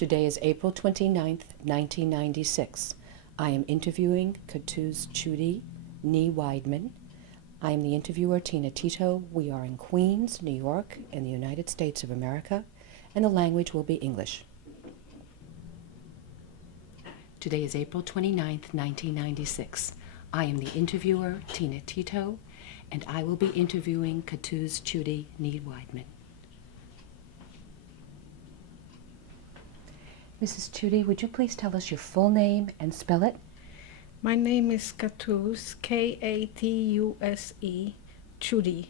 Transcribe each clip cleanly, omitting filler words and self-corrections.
Today is April 29th, 1996. I am interviewing Katuse Chudy, Nee Weidman. I am the interviewer, Tina Tito. We are in Queens, New York, in the United States of America, and the language will be English. Today is April 29th, 1996. I am the interviewer, Tina Tito, and I will be interviewing Katuse Chudy, Nee Weidman. Mrs. Chudy, would you please tell us your full name and spell it? My name is Katuse, Katuse, Chudy, Chudy,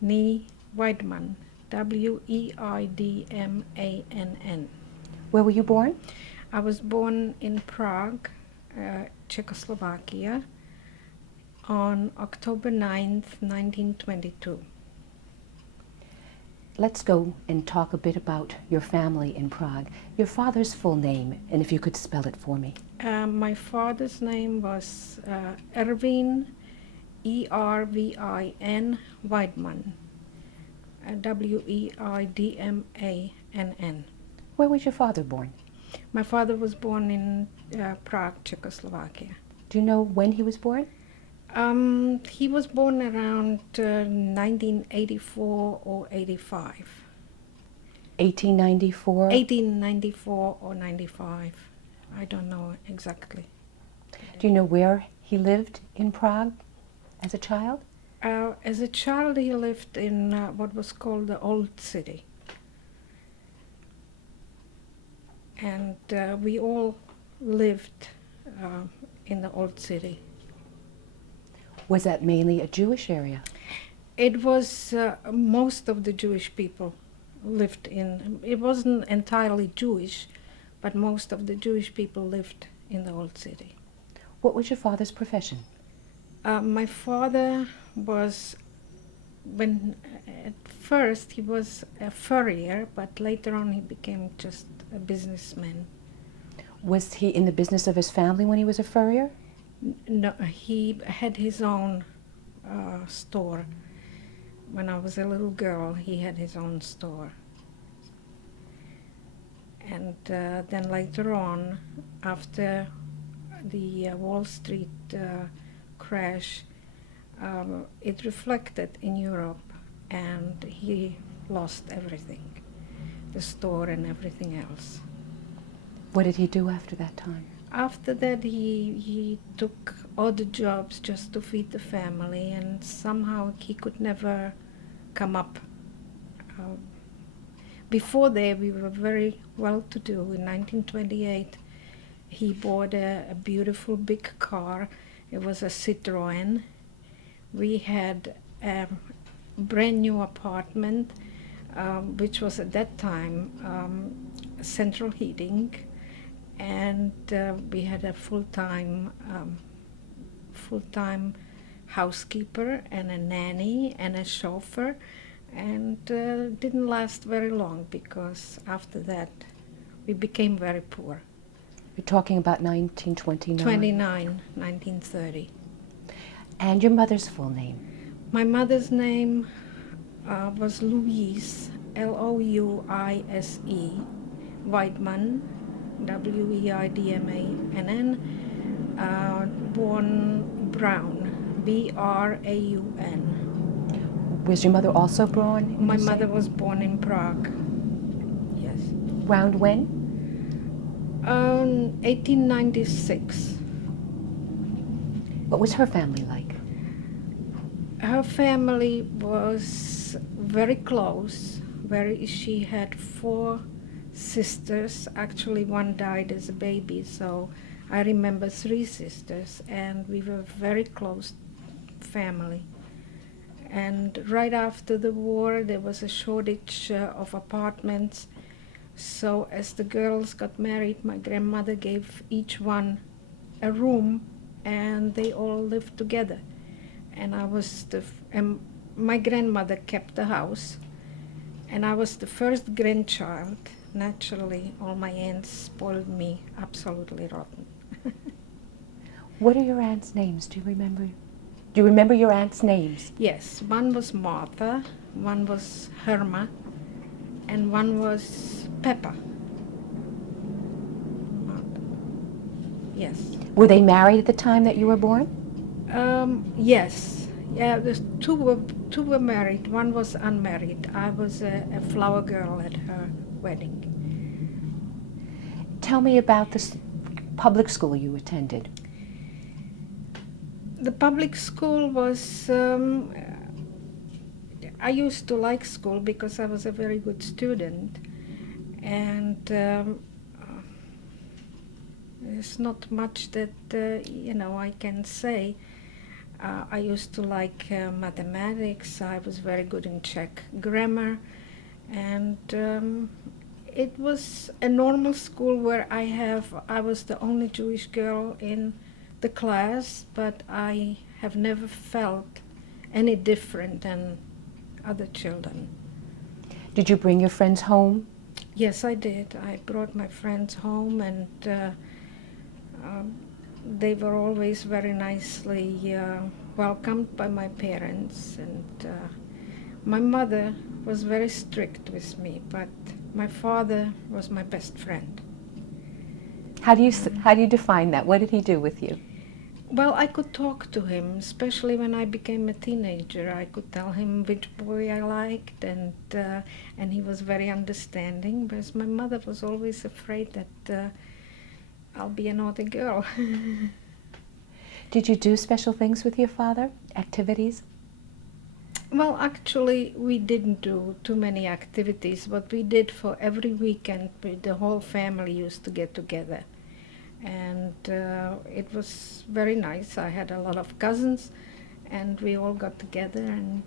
Nee Weidman, Weidmann. Where were you born? I was born in Prague, Czechoslovakia, on October 9th, 1922. Let's go and talk a bit about your family in Prague. Your father's full name, and if you could spell it for me. My father's name was Erwin, Erwin Weidman, Weidmann. Where was your father born? My father was born in Prague, Czechoslovakia. Do you know when he was born? He was born around 1984 or 85. 1894? 1894 or 95. I don't know exactly. Do you know where he lived in Prague as a child? As a child, he lived in what was called the Old City. And we all lived in the Old City. Was that mainly a Jewish area? It was most of the Jewish people lived in. It wasn't entirely Jewish, but most of the Jewish people lived in the Old City. What was your father's profession? My father was, at first he was a furrier, but later on he became just a businessman. Was he in the business of his family when he was a furrier? No, he had his own store. When I was a little girl, he had his own store. And then later on, after the Wall Street crash, it reflected in Europe, and he lost everything, the store and everything else. What did he do after that time? After that, he took odd jobs just to feed the family, and somehow he could never come up. Before that, we were very well-to-do. In 1928, he bought a beautiful big car. It was a Citroën. We had a brand new apartment, which was at that time central heating. And we had a full-time housekeeper and a nanny and a chauffeur, and didn't last very long because after that we became very poor. You're talking about 1929? 1930. And your mother's full name? My mother's name was Louise, Louise, Weidmann, Weidmann, born Brown, Braun. Was your mother also born? My mother was born in Prague. Yes. Round when? 1896. What was her family like? Her family was very close. She had 4 sisters. Actually, one died as a baby, so I remember 3 sisters, and we were a very close family. And right after the war, there was a shortage of apartments. So as the girls got married, my grandmother gave each one a room, and they all lived together. And my grandmother kept the house, and I was the first grandchild. Naturally, all my aunts spoiled me absolutely rotten. What are your aunts' names? Do you remember? Do you remember your aunts' names? Yes, one was Martha, one was Herma, and one was Peppa. Yes. Were they married at the time that you were born? Yes. Yeah, the two were married. One was unmarried. I was a flower girl at her wedding. Tell me about this public school you attended. The public school was, I used to like school because I was a very good student, and there's not much that, I can say. I used to like mathematics. I was very good in Czech grammar, and it was a normal school where I was the only Jewish girl in the class, but I have never felt any different than other children. Did you bring your friends home? Yes, I did. I brought my friends home, and they were always very nicely welcomed by my parents. And my mother was very strict with me, but my father was my best friend. How do you define that? What did he do with you? Well, I could talk to him, especially when I became a teenager. I could tell him which boy I liked, and he was very understanding, whereas my mother was always afraid that I'll be a naughty girl. Did you do special things with your father? Activities? Well, actually, we didn't do too many activities. What we did for every weekend, the whole family used to get together. And it was very nice. I had a lot of cousins, and we all got together, and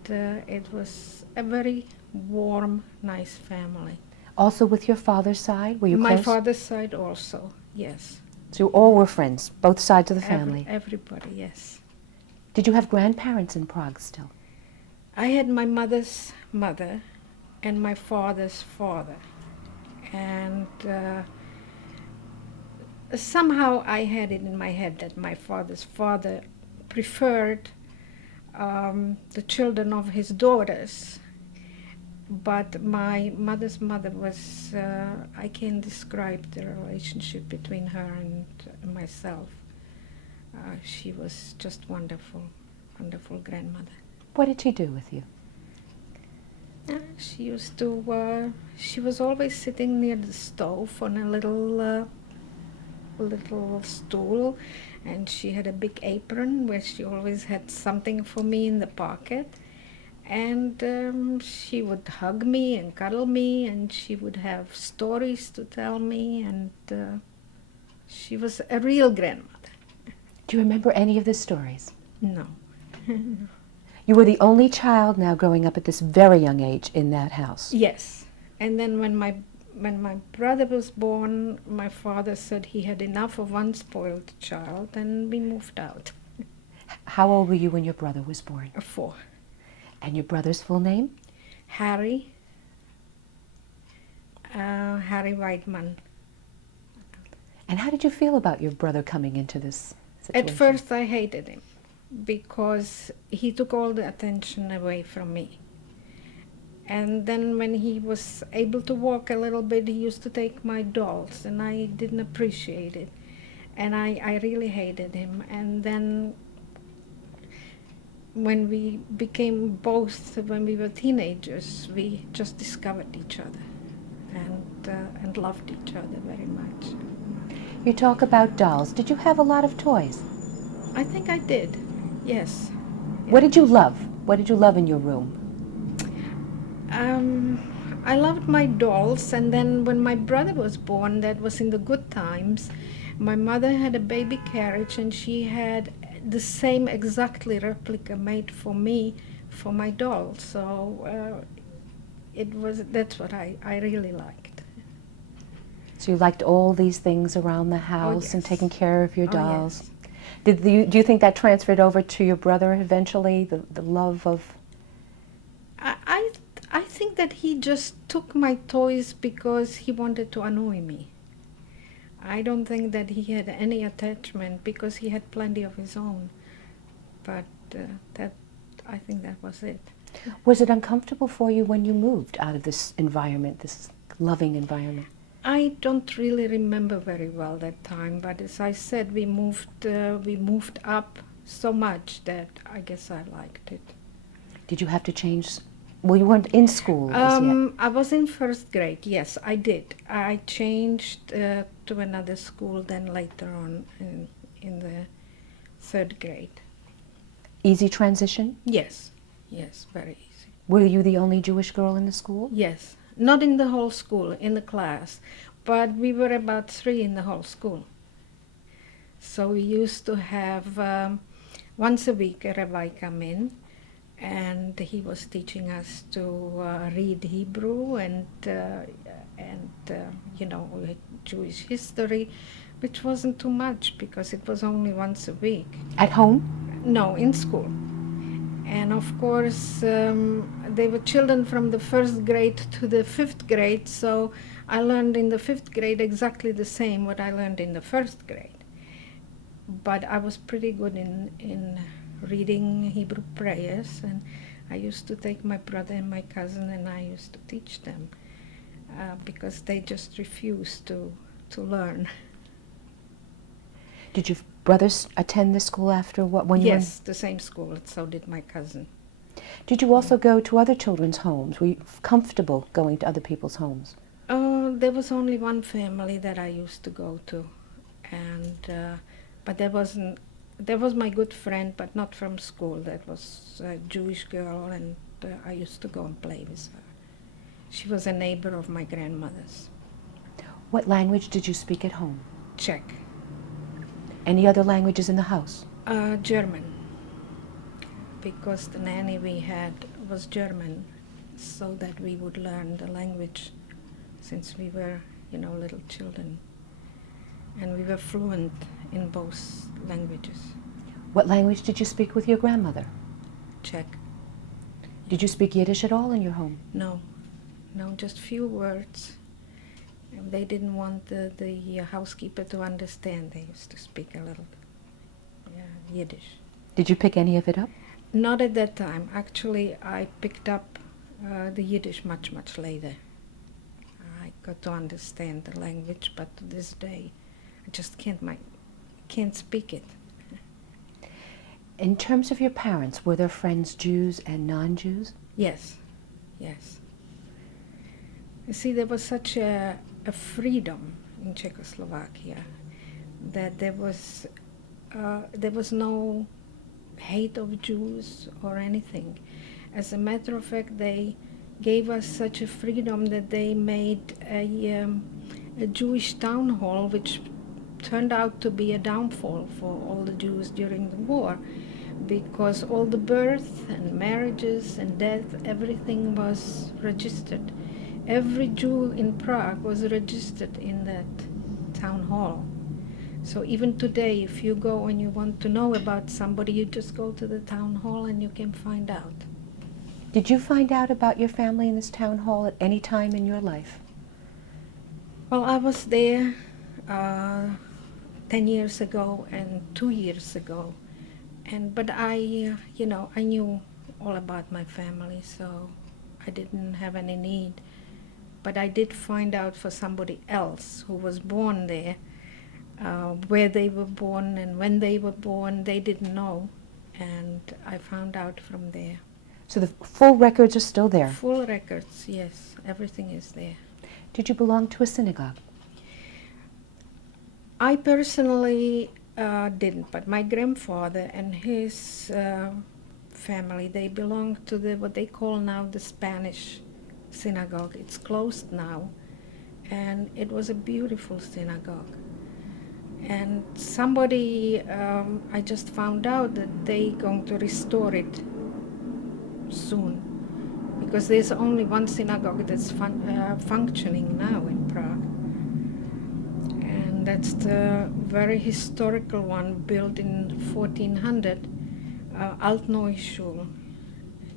it was a very warm, nice family. Also with your father's side? Were you My close? father's side also, yes. So you all were friends, both sides of the family? Everybody, yes. Did you have grandparents in Prague still? I had my mother's mother and my father's father. And somehow I had it in my head that my father's father preferred the children of his daughters. But my mother's mother was, I can't describe the relationship between her and myself. She was just wonderful, wonderful grandmother. What did she do with you? She used to, she was always sitting near the stove on a little stool, and she had a big apron where she always had something for me in the pocket. And she would hug me and cuddle me, and she would have stories to tell me, and she was a real grandmother. Do you remember any of the stories? No. You were the only child now growing up at this very young age in that house. Yes. And then when my brother was born, my father said he had enough of one spoiled child, and we moved out. How old were you when your brother was born? 4. And your brother's full name? Harry Weidman. And how did you feel about your brother coming into this situation? At first I hated him because he took all the attention away from me. And then when he was able to walk a little bit, he used to take my dolls, and I didn't appreciate it. And I really hated him. And then when we became both, when we were teenagers, we just discovered each other and loved each other very much. You talk about dolls. Did you have a lot of toys? I think I did, yes. What did you love? What did you love in your room? I loved my dolls, and then when my brother was born, that was in the good times, my mother had a baby carriage, and she had the same exactly replica made for me for my doll. So that's what I really liked. So you liked all these things around the house yes. and taking care of your Oh, dolls. yes. Do you think that transferred over to your brother eventually, the love of... I think that he just took my toys because he wanted to annoy me. I don't think that he had any attachment because he had plenty of his own. But I think that was it. Was it uncomfortable for you when you moved out of this environment, this loving environment? I don't really remember very well that time, but as I said, we moved up so much that I guess I liked it. Did you have to change? Well, you weren't in school as yet. I was in first grade, yes, I did. I changed to another school then later on in the third grade. Easy transition? Yes, yes, very easy. Were you the only Jewish girl in the school? Yes, not in the whole school, in the class, but we were about 3 in the whole school. So we used to have once a week a rabbi come in, and he was teaching us to read Hebrew and Jewish history, which wasn't too much because it was only once a week. At home? No, in school. And of course, they were children from the first grade to the 5th grade, so I learned in the 5th grade exactly the same what I learned in the first grade. But I was pretty good in reading Hebrew prayers, and I used to take my brother and my cousin and I used to teach them because they just refused to learn. Did your brothers attend the school after what? When you Yes, the same school, so did my cousin. Did you also go to other children's homes? Were you comfortable going to other people's homes? There was only one family that I used to go to, and but there was my good friend, but not from school. That was a Jewish girl, and I used to go and play with her. She was a neighbor of my grandmother's. What language did you speak at home? Czech. Any other languages in the house? German, because the nanny we had was German, so that we would learn the language since we were, little children. And we were fluent in both languages. What language did you speak with your grandmother? Czech. Did you speak Yiddish at all in your home? No, just few words. They didn't want the housekeeper to understand. They used to speak a little Yiddish. Did you pick any of it up? Not at that time. Actually, I picked up the Yiddish much, much later. I got to understand the language, but to this day, I just can't speak it. In terms of your parents, were their friends Jews and non-Jews? Yes. You see, there was such a freedom in Czechoslovakia that there was no hate of Jews or anything. As a matter of fact, they gave us such a freedom that they made a Jewish town hall, which turned out to be a downfall for all the Jews during the war, because all the births and marriages and death, everything was registered. Every Jew in Prague was registered in that town hall. So even today, if you go and you want to know about somebody, you just go to the town hall and you can find out. Did you find out about your family in this town hall at any time in your life? Well, I was there 10 years ago and 2 years ago, but I knew all about my family, so I didn't have any need. But I did find out for somebody else who was born there, where they were born and when they were born. They didn't know, and I found out from there. So the full records are still there? Full records, yes. Everything is there. Did you belong to a synagogue? I personally didn't, but my grandfather and his family, they belonged to what they call now the Spanish synagogue. It's closed now, and it was a beautiful synagogue. And somebody, I just found out that they're going to restore it soon, because there's only one synagogue that's functioning now in Prague. And that's the very historical one, built in 1400, Altneu Schule.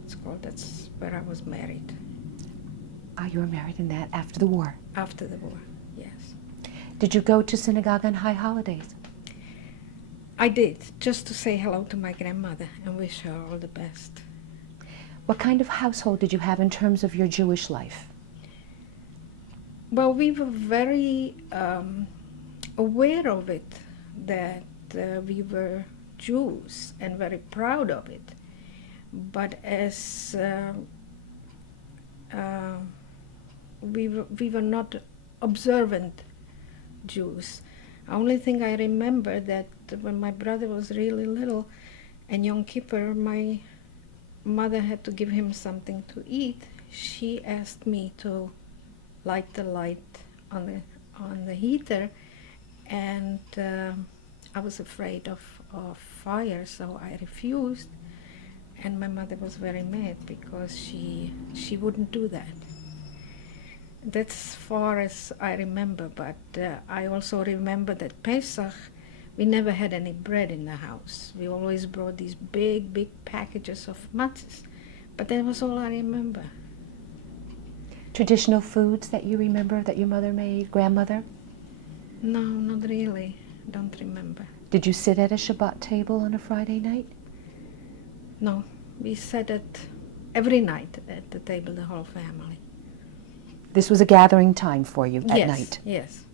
It's called. That's where I was married. You were married in that after the war? After the war, yes. Did you go to synagogue on high holidays? I did, just to say hello to my grandmother and wish her all the best. What kind of household did you have in terms of your Jewish life? Well, we were very aware of it, that we were Jews, and very proud of it. But as we were not observant Jews. Only thing I remember that when my brother was really little, and Yom Kippur, my mother had to give him something to eat. She asked me to light the light on the heater, and I was afraid of fire, so I refused. And my mother was very mad because she wouldn't do that. That's as far as I remember, but I also remember that Pesach, we never had any bread in the house. We always brought these big, big packages of matzahs, but that was all I remember. Traditional foods that you remember that your mother made, grandmother? No, not really. Don't remember. Did you sit at a Shabbat table on a Friday night? No, we sat every night at the table, the whole family. This was a gathering time for you at Yes, night? Yes.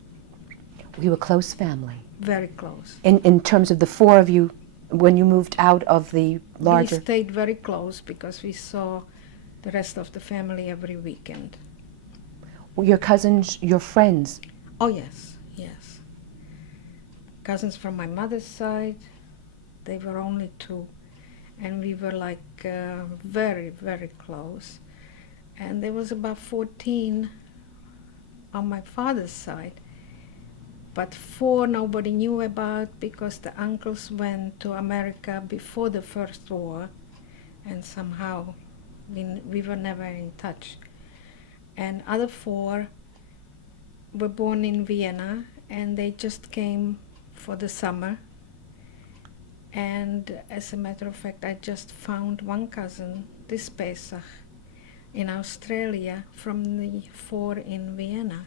You were a close family? Very close. In terms of the four of you, when you moved out of the larger... We stayed very close because we saw the rest of the family every weekend. Were your cousins your friends? Oh, yes, yes. Cousins from my mother's side, they were only two. And we were like very, very close. And there was about 14 on my father's side. But 4 nobody knew about because the uncles went to America before the First War, and somehow we were never in touch. And other 4 were born in Vienna, and they just came for the summer. And as a matter of fact, I just found one cousin this Pesach in Australia from the 4 in Vienna.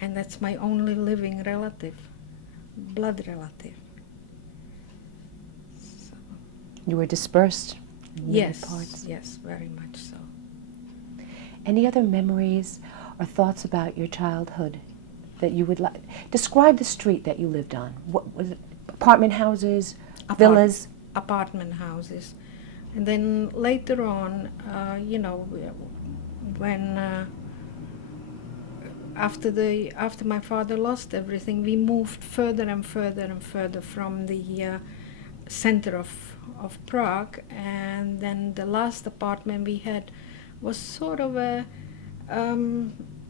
And that's my only living relative, blood relative. So, You were dispersed in many yes, parts? yes, very much so. Any other memories or thoughts about your childhood that you would like? Describe the street that you lived on. What was it? Apartment houses, villas? Apartment houses. And then later on, when after my father lost everything, we moved further and further and further from the center of Prague, and then the last apartment we had was sort of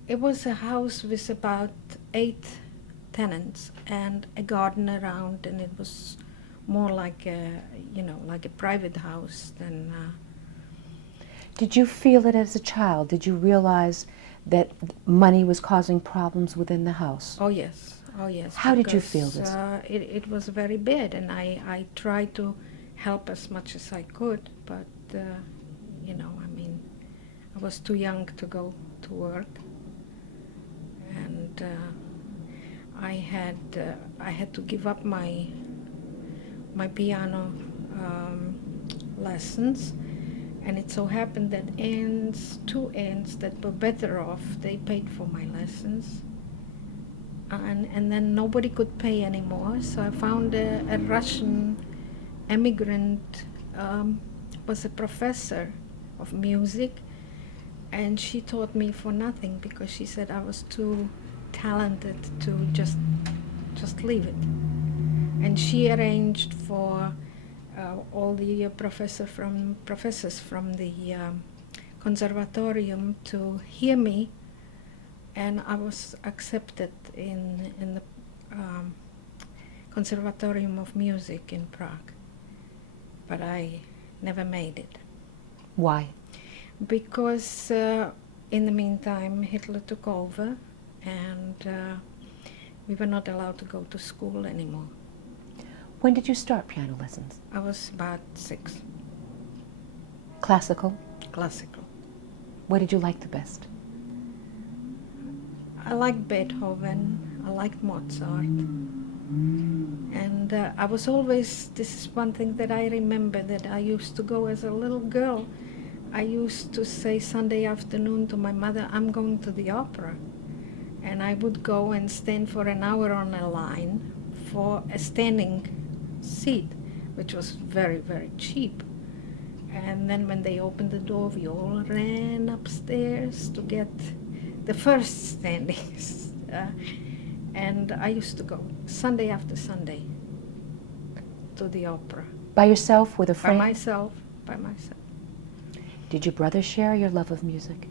it was a house with about 8 tenants and a garden around, and it was more like a private house than. Did you feel it as a child? Did you realize that money was causing problems within the house? Oh yes, oh yes. How did you feel this? It was very bad, and I tried to help as much as I could, but I was too young to go to work, and I had to give up my piano lessons, and it so happened that two aunts that were better off, they paid for my lessons, and then nobody could pay anymore, so I found a Russian immigrant, was a professor of music, and she taught me for nothing because she said I was too talented to just leave it. And she arranged for all the professors from the conservatorium to hear me, and I was accepted in the Conservatorium of Music in Prague. But I never made it. Why? Because in the meantime Hitler took over, and we were not allowed to go to school anymore. When did you start piano lessons? I was about 6. Classical? Classical. What did you like the best? I liked Beethoven, I liked Mozart, And I was always, this is one thing that I remember, that I used to go as a little girl. I used to say Sunday afternoon to my mother, I'm going to the opera. And I would go and stand for an hour on a line for a standing seat, which was very, very cheap. And then when they opened the door, we all ran upstairs to get the first standings. And I used to go Sunday after Sunday to the opera. By yourself, with a friend? By myself. Did your brother share your love of music?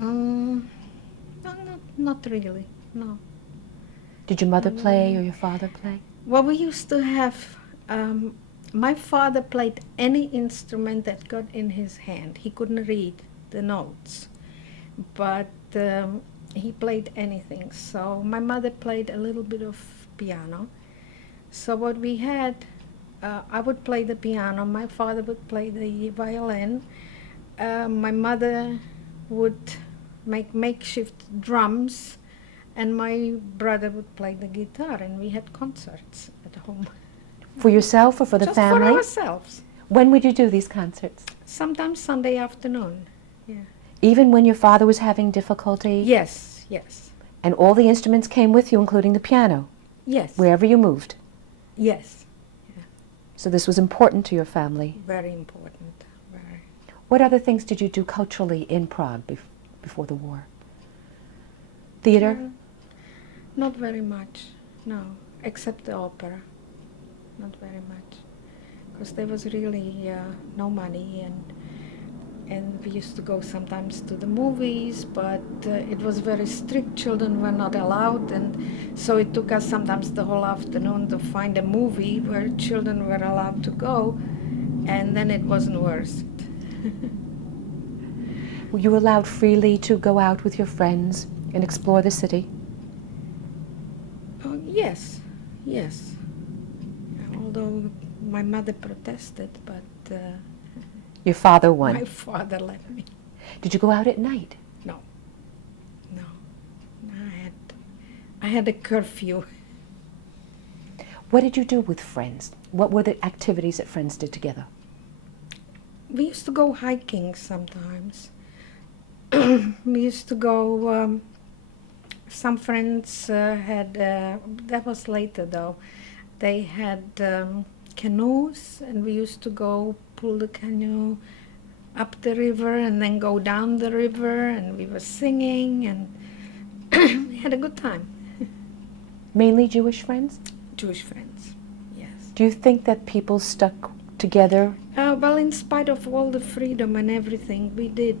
No, not really, no. Did your mother play or your father play? Well, we used to have, my father played any instrument that got in his hand. He couldn't read the notes, but he played anything. So my mother played a little bit of piano. So what we had, I would play the piano, my father would play the violin, my mother would make makeshift drums, and my brother would play the guitar, and we had concerts at home. For yourself or for the Just family? for ourselves. When would you do these concerts? Sometimes Sunday afternoon, yeah. Even when your father was having difficulty? Yes. And all the instruments came with you, including the piano? Yes. Wherever you moved? Yes. So this was important to your family? Very important, very. What other things did you do culturally in Prague before the war? Theater? Not very much, no, except the opera. Not very much, because there was really no money, and we used to go sometimes to the movies, but it was very strict. Children were not allowed, and so it took us sometimes the whole afternoon to find a movie where children were allowed to go, and then it wasn't worth it. Were you allowed freely to go out with your friends and explore the city? Oh, yes. Although my mother protested, but Your father won? my father let me. Did you go out at night? No. I had a curfew. What did you do with friends? What were the activities that friends did together? We used to go hiking sometimes. We used to go, some friends had, that was later though, they had canoes, and we used to go pull the canoe up the river and then go down the river, and we were singing, and we had a good time. Mainly Jewish friends? Jewish friends, yes. Do you think that people stuck together? Well, in spite of all the freedom and everything, we did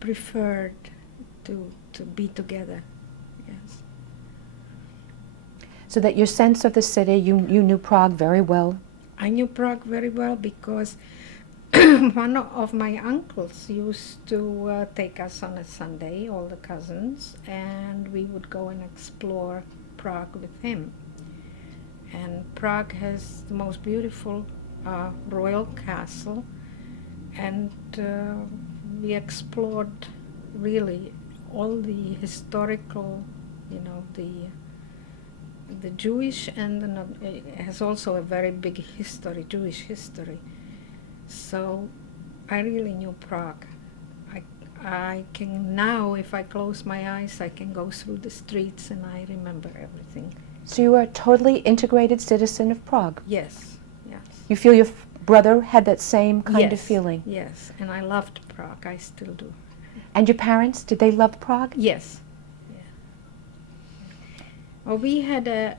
prefer to be together, yes. So that your sense of the city, you knew Prague very well? I knew Prague very well because one of my uncles used to take us on a Sunday, all the cousins, and we would go and explore Prague with him. And Prague has the most beautiful royal castle, and we explored really all the historical, the Jewish, and it has also a very big history, Jewish history. So I really knew Prague. I can now, if I close my eyes, I can go through the streets and I remember everything. So you are a totally integrated citizen of Prague? Yes. You feel your brother had that same kind of feeling? Yes, and I loved Prague, I still do. And your parents, did they love Prague? Yes. Well, we had a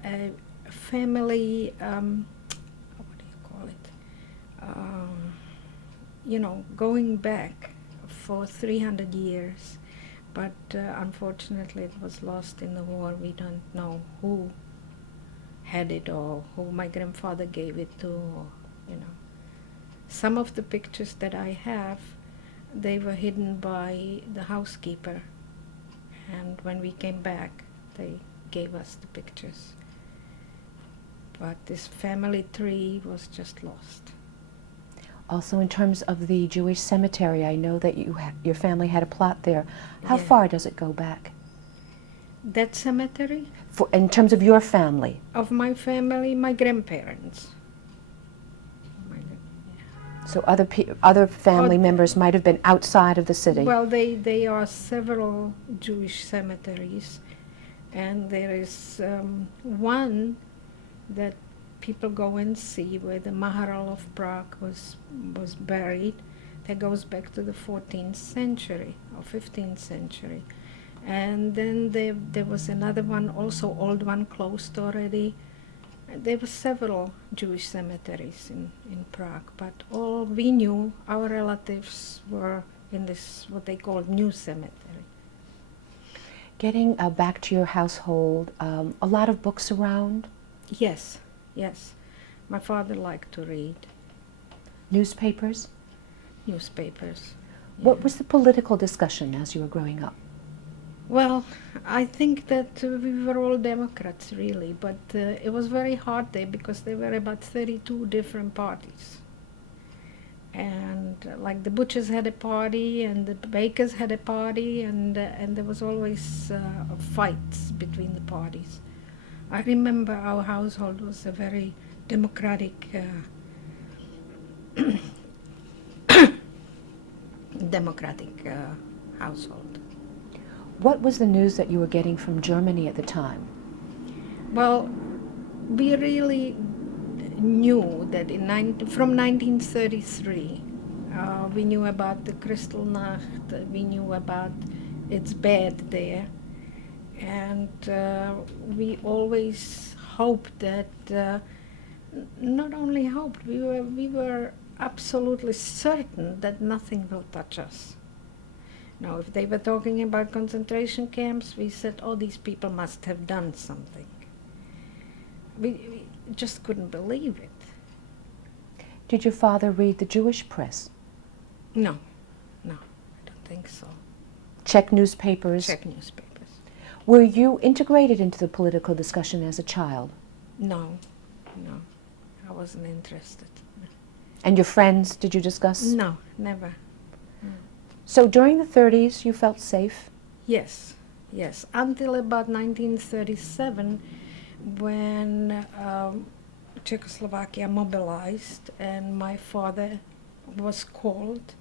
family, what do you call it? Going back for 300 years, but unfortunately it was lost in the war. We don't know who had it or who my grandfather gave it to, Some of the pictures that I have, they were hidden by the housekeeper, and when we came back, they gave us the pictures. But this family tree was just lost. Also, in terms of the Jewish cemetery, I know that your family had a plot there. How far does it go back? That cemetery? In terms of your family? Of my family, my grandparents. So other family Oh, members might have been outside of the city. Well, they are several Jewish cemeteries, and there is one that people go and see where the Maharal of Prague was buried. That goes back to the 14th century or 15th century. And then there was another one, also old one, closed already. There were several Jewish cemeteries in Prague, but all we knew, our relatives were in this, what they called new cemetery. Getting back to your household, a lot of books around? Yes, yes. My father liked to read. Newspapers? Newspapers. What was the political discussion as you were growing up? Well, I think that we were all Democrats, really, but it was very hard there because there were about 32 different parties. And like the butchers had a party, and the bakers had a party, and there was always fights between the parties. I remember our household was a very democratic household. What was the news that you were getting from Germany at the time? Well, we really knew that from 1933, we knew about the Kristallnacht, we knew about it's bad there, and we always hoped that, not only hoped, we were absolutely certain that nothing will touch us. Now, if they were talking about concentration camps, we said, oh, these people must have done something. We just couldn't believe it. Did your father read the Jewish press? No, I don't think so. Check newspapers? Check newspapers. Were you integrated into the political discussion as a child? No, I wasn't interested. And your friends, did you discuss? No, never. So during the 30s, you felt safe? Yes, until about 1937, when Czechoslovakia mobilized and my father was called,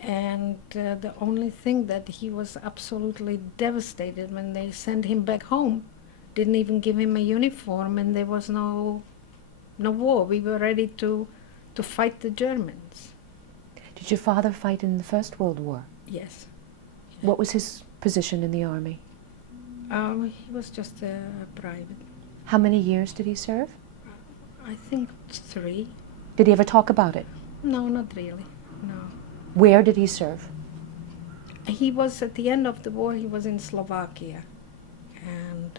and the only thing that he was absolutely devastated when they sent him back home, didn't even give him a uniform, and there was no war. We were ready to fight the Germans. Did your father fight in the First World War? Yes. What was his position in the army? He was just a private. How many years did he serve? I think 3. Did he ever talk about it? No, not really, no. Where did he serve? He was, at the end of the war, he was in Slovakia. And,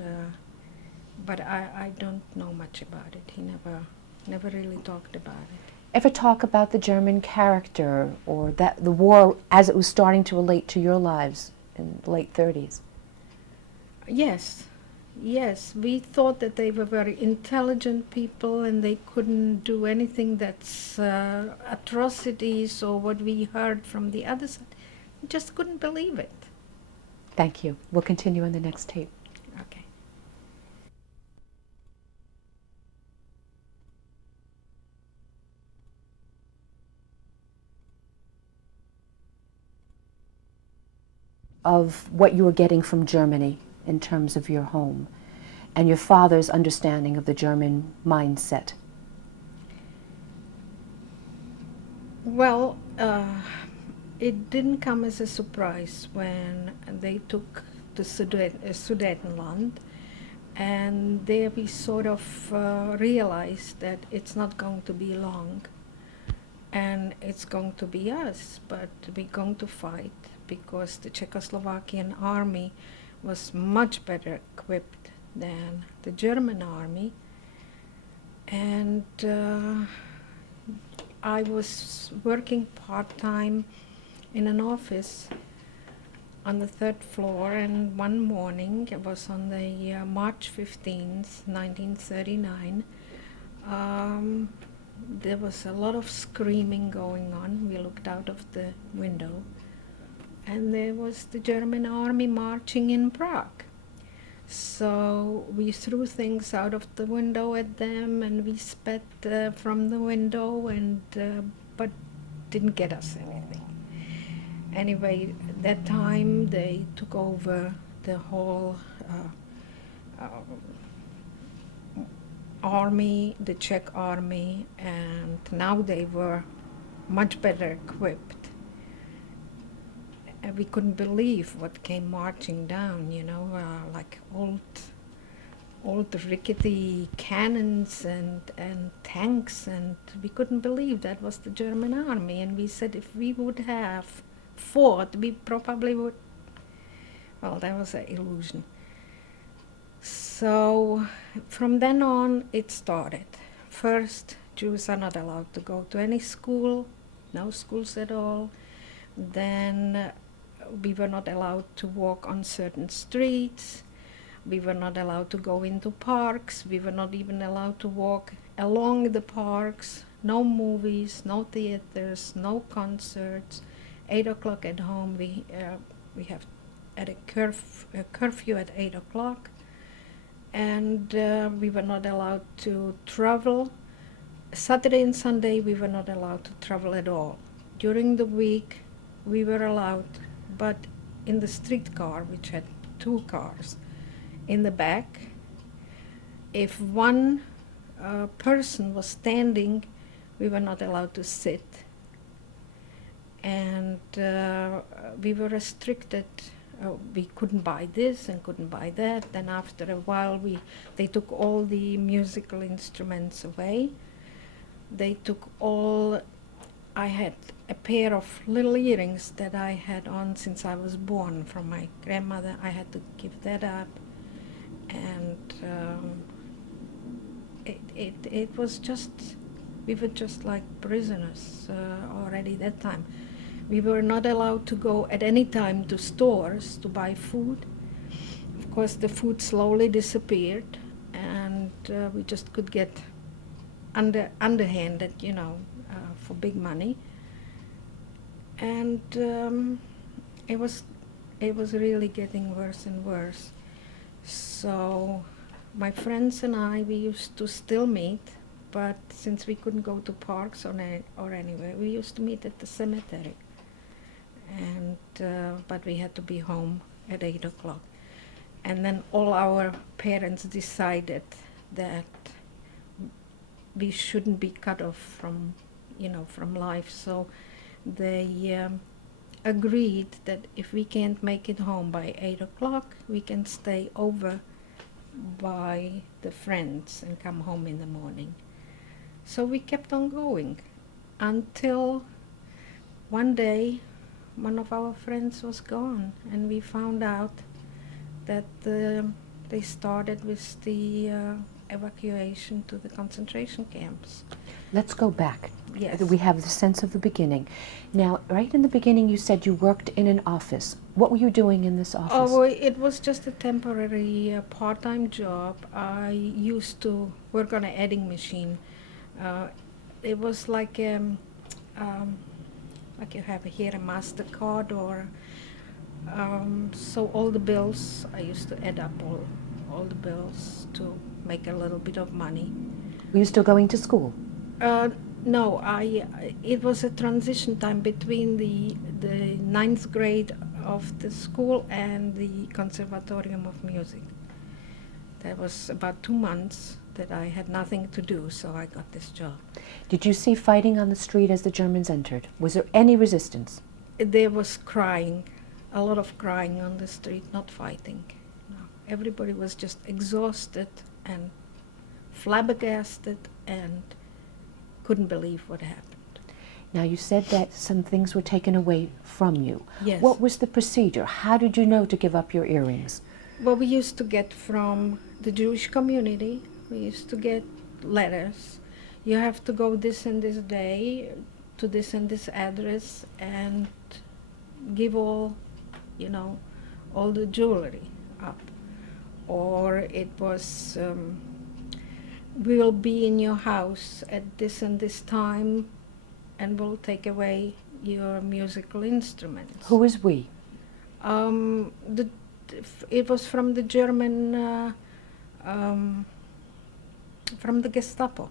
but I don't know much about it. He never really talked about it. Ever talk about the German character or that the war as it was starting to relate to your lives in the late 30s? Yes. We thought that they were very intelligent people and they couldn't do anything that's atrocities or what we heard from the other side. We just couldn't believe it. Thank you. We'll continue on the next tape. Okay. Of what you were getting from Germany in terms of your home and your father's understanding of the German mindset. Well, it didn't come as a surprise when they took the Sudetenland, and there we sort of realized that it's not going to be long and it's going to be us, but we're going to fight because the Czechoslovakian army was much better equipped than the German army. And I was working part-time in an office on the 3rd floor, and one morning, it was on the March 15th, 1939, there was a lot of screaming going on. We looked out of the window, and there was the German army marching in Prague. So we threw things out of the window at them, and we spat from the window, and but didn't get us anything. Anyway, at that time they took over the whole army, the Czech army, and now they were much better equipped. And we couldn't believe what came marching down, like old rickety cannons and tanks, and we couldn't believe that was the German army. And we said if we would have fought, we probably would. Well, that was an illusion. So from then on, it started. First, Jews are not allowed to go to any school, no schools at all. Then we were not allowed to walk on certain streets. We were not allowed to go into parks. We were not even allowed to walk along the parks. No movies, no theaters, no concerts. 8 o'clock at home, we have at a curfew at 8 o'clock. And we were not allowed to travel. Saturday and Sunday, we were not allowed to travel at all. During the week, we were allowed, but in the streetcar, which had 2 cars, in the back, if one person was standing, we were not allowed to sit. And we were restricted. We couldn't buy this and couldn't buy that. Then after a while, they took all the musical instruments away. They took all. I had a pair of little earrings that I had on since I was born from my grandmother. I had to give that up, and it was just, we were just like prisoners already that time. We were not allowed to go at any time to stores to buy food. Of course, the food slowly disappeared, and we just could get underhanded, for big money. And it was really getting worse and worse. So my friends and I, we used to still meet, but since we couldn't go to parks or anywhere, we used to meet at the cemetery. And but we had to be home at 8 o'clock. And then all our parents decided that we shouldn't be cut off from life. So they agreed that if we can't make it home by 8 o'clock, we can stay over by the friends and come home in the morning. So we kept on going until one day one of our friends was gone, and we found out that they started with the evacuation to the concentration camps. Let's go back. Yes. We have the sense of the beginning. Now, right in the beginning, you said you worked in an office. What were you doing in this office? Oh, it was just a temporary part-time job. I used to work on an adding machine. It was like you have here a MasterCard, or so all the bills, I used to add up all the bills to make a little bit of money. Were you still going to school? No, it was a transition time between the 9th grade of the school and the Conservatorium of Music. That was about 2 months that I had nothing to do, so I got this job. Did you see fighting on the street as the Germans entered? Was there any resistance? There was crying, a lot of crying on the street, not fighting. No. Everybody was just exhausted and flabbergasted and couldn't believe what happened. Now, you said that some things were taken away from you. Yes. What was the procedure? How did you know to give up your earrings? Well, we used to get from the Jewish community, we used to get letters. You have to go this and this day to this and this address and give all the jewelry up. Or it was, we'll be in your house at this and this time and we'll take away your musical instruments. Who is we? The it was from the German, from the Gestapo.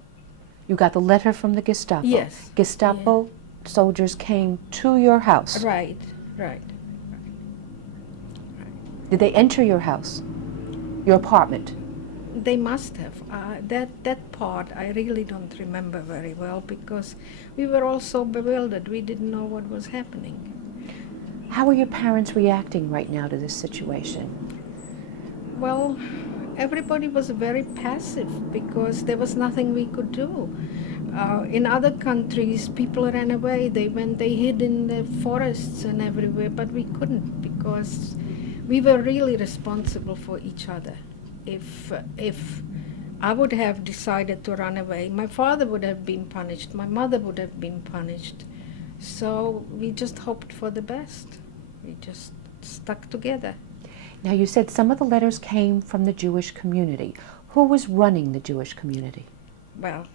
You got the letter from the Gestapo. Yes. Gestapo soldiers came to your house. Right, right. Did they enter your house, your apartment? They must have. That part I really don't remember very well because we were all so bewildered. We didn't know what was happening. How are your parents reacting right now to this situation? Well, everybody was very passive because there was nothing we could do. In other countries, people ran away. They hid in the forests and everywhere, but we couldn't because we were really responsible for each other. If I would have decided to run away, my father would have been punished, my mother would have been punished. So we just hoped for the best. We just stuck together. Now, you said some of the letters came from the Jewish community. Who was running the Jewish community? Well,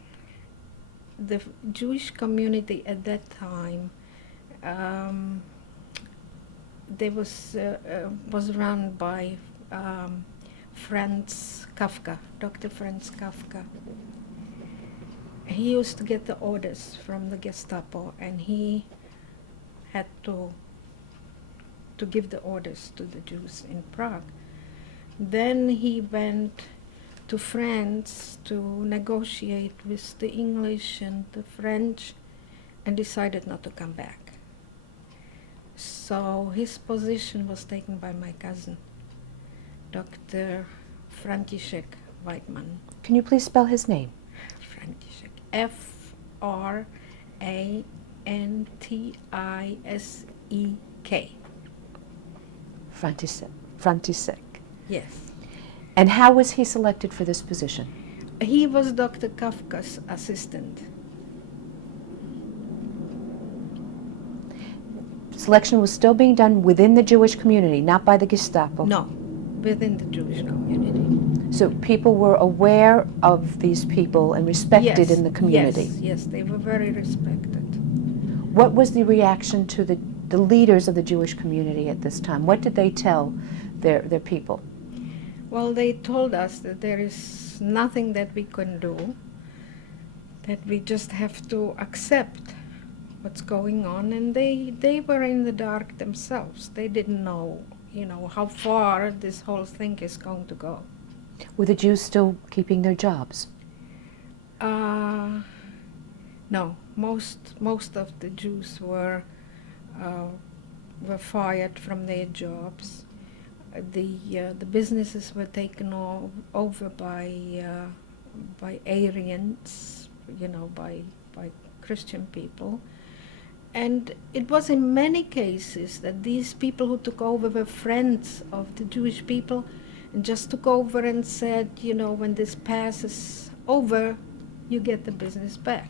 the Jewish community at that time was run by Franz Kafka, Dr. Franz Kafka. He used to get the orders from the Gestapo, and he had to give the orders to the Jews in Prague. Then he went to France to negotiate with the English and the French and decided not to come back. So his position was taken by my cousin, Dr. František Weidmann. Can you please spell his name? František, Frantisek. František. Yes. And how was he selected for this position? He was Dr. Kafka's assistant. Selection was still being done within the Jewish community, not by the Gestapo? No, within the Jewish community. So people were aware of these people and respected in the community? Yes, they were very respected. What was the reaction to the leaders of the Jewish community at this time? What did they tell their people? Well, they told us that there is nothing that we can do, that we just have to accept what's going on, and they were in the dark themselves. They didn't know, how far this whole thing is going to go. Were the Jews still keeping their jobs? No, most of the Jews were fired from their jobs. The businesses were taken over by Aryans, by Christian people. And it was in many cases that these people who took over were friends of the Jewish people and just took over and said, when this passes over, you get the business back.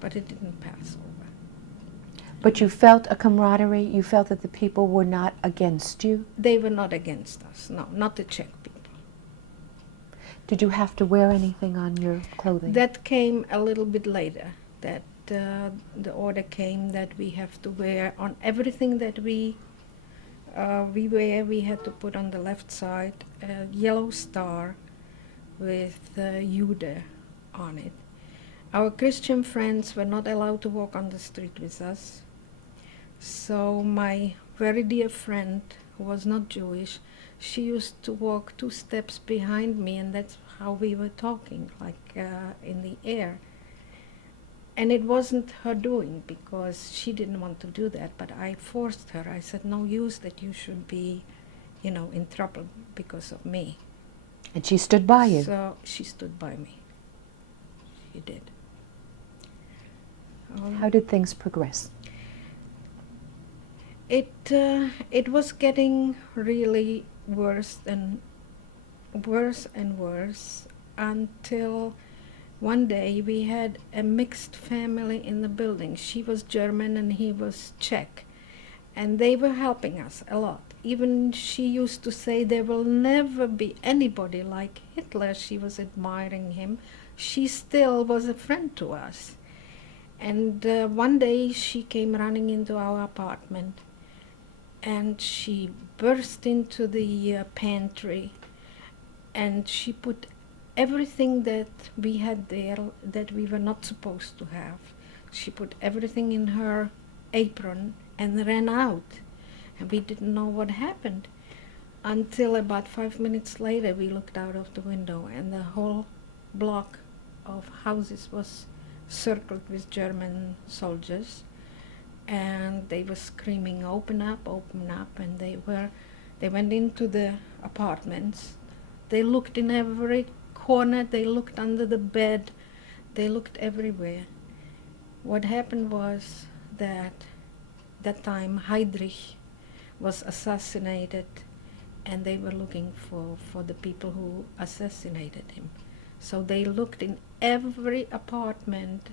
But it didn't pass over. But you felt a camaraderie? You felt that the people were not against you? They were not against us, no, not the Czech people. Did you have to wear anything on your clothing? That came a little bit later, that the order came that we have to wear on everything that we wear. We had to put on the left side a yellow star with Jude on it. Our Christian friends were not allowed to walk on the street with us. So my very dear friend, who was not Jewish, she used to walk 2 steps behind me, and that's how we were talking, like in the air. And it wasn't her doing, because she didn't want to do that, but I forced her. I said, no use that you should be, in trouble because of me. And she stood by you? So she stood by me. She did. How did things progress? It was getting really worse and worse until one day we had a mixed family in the building. She was German and he was Czech, and they were helping us a lot. Even she used to say there will never be anybody like Hitler. She was admiring him. She still was a friend to us. And one day she came running into our apartment, and she burst into the pantry, and she put everything that we had there that we were not supposed to have. She put everything in her apron and ran out, and we didn't know what happened until about 5 minutes later we looked out of the window, and the whole block of houses was circled with German soldiers, and they were screaming, open up, and they went into the apartments. They looked in every corner, they looked under the bed, they looked everywhere. What happened was that time Heydrich was assassinated, and they were looking for the people who assassinated him. So they looked in every apartment,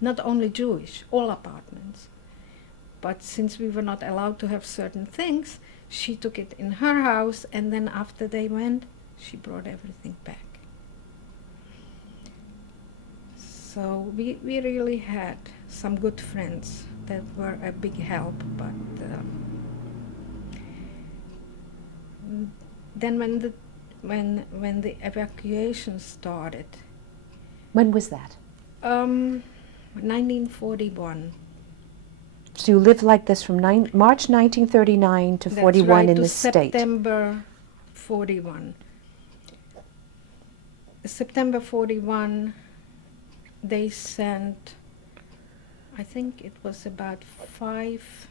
not only Jewish, all apartments. But since we were not allowed to have certain things, she took it in her house, and then after they went, she brought everything back. So we really had some good friends that were a big help, but then when the evacuation started, When was that? 1941. So you lived like this from March 1939 to That's 41 right, in to the state. September 41. September 41, they sent, I think it was about five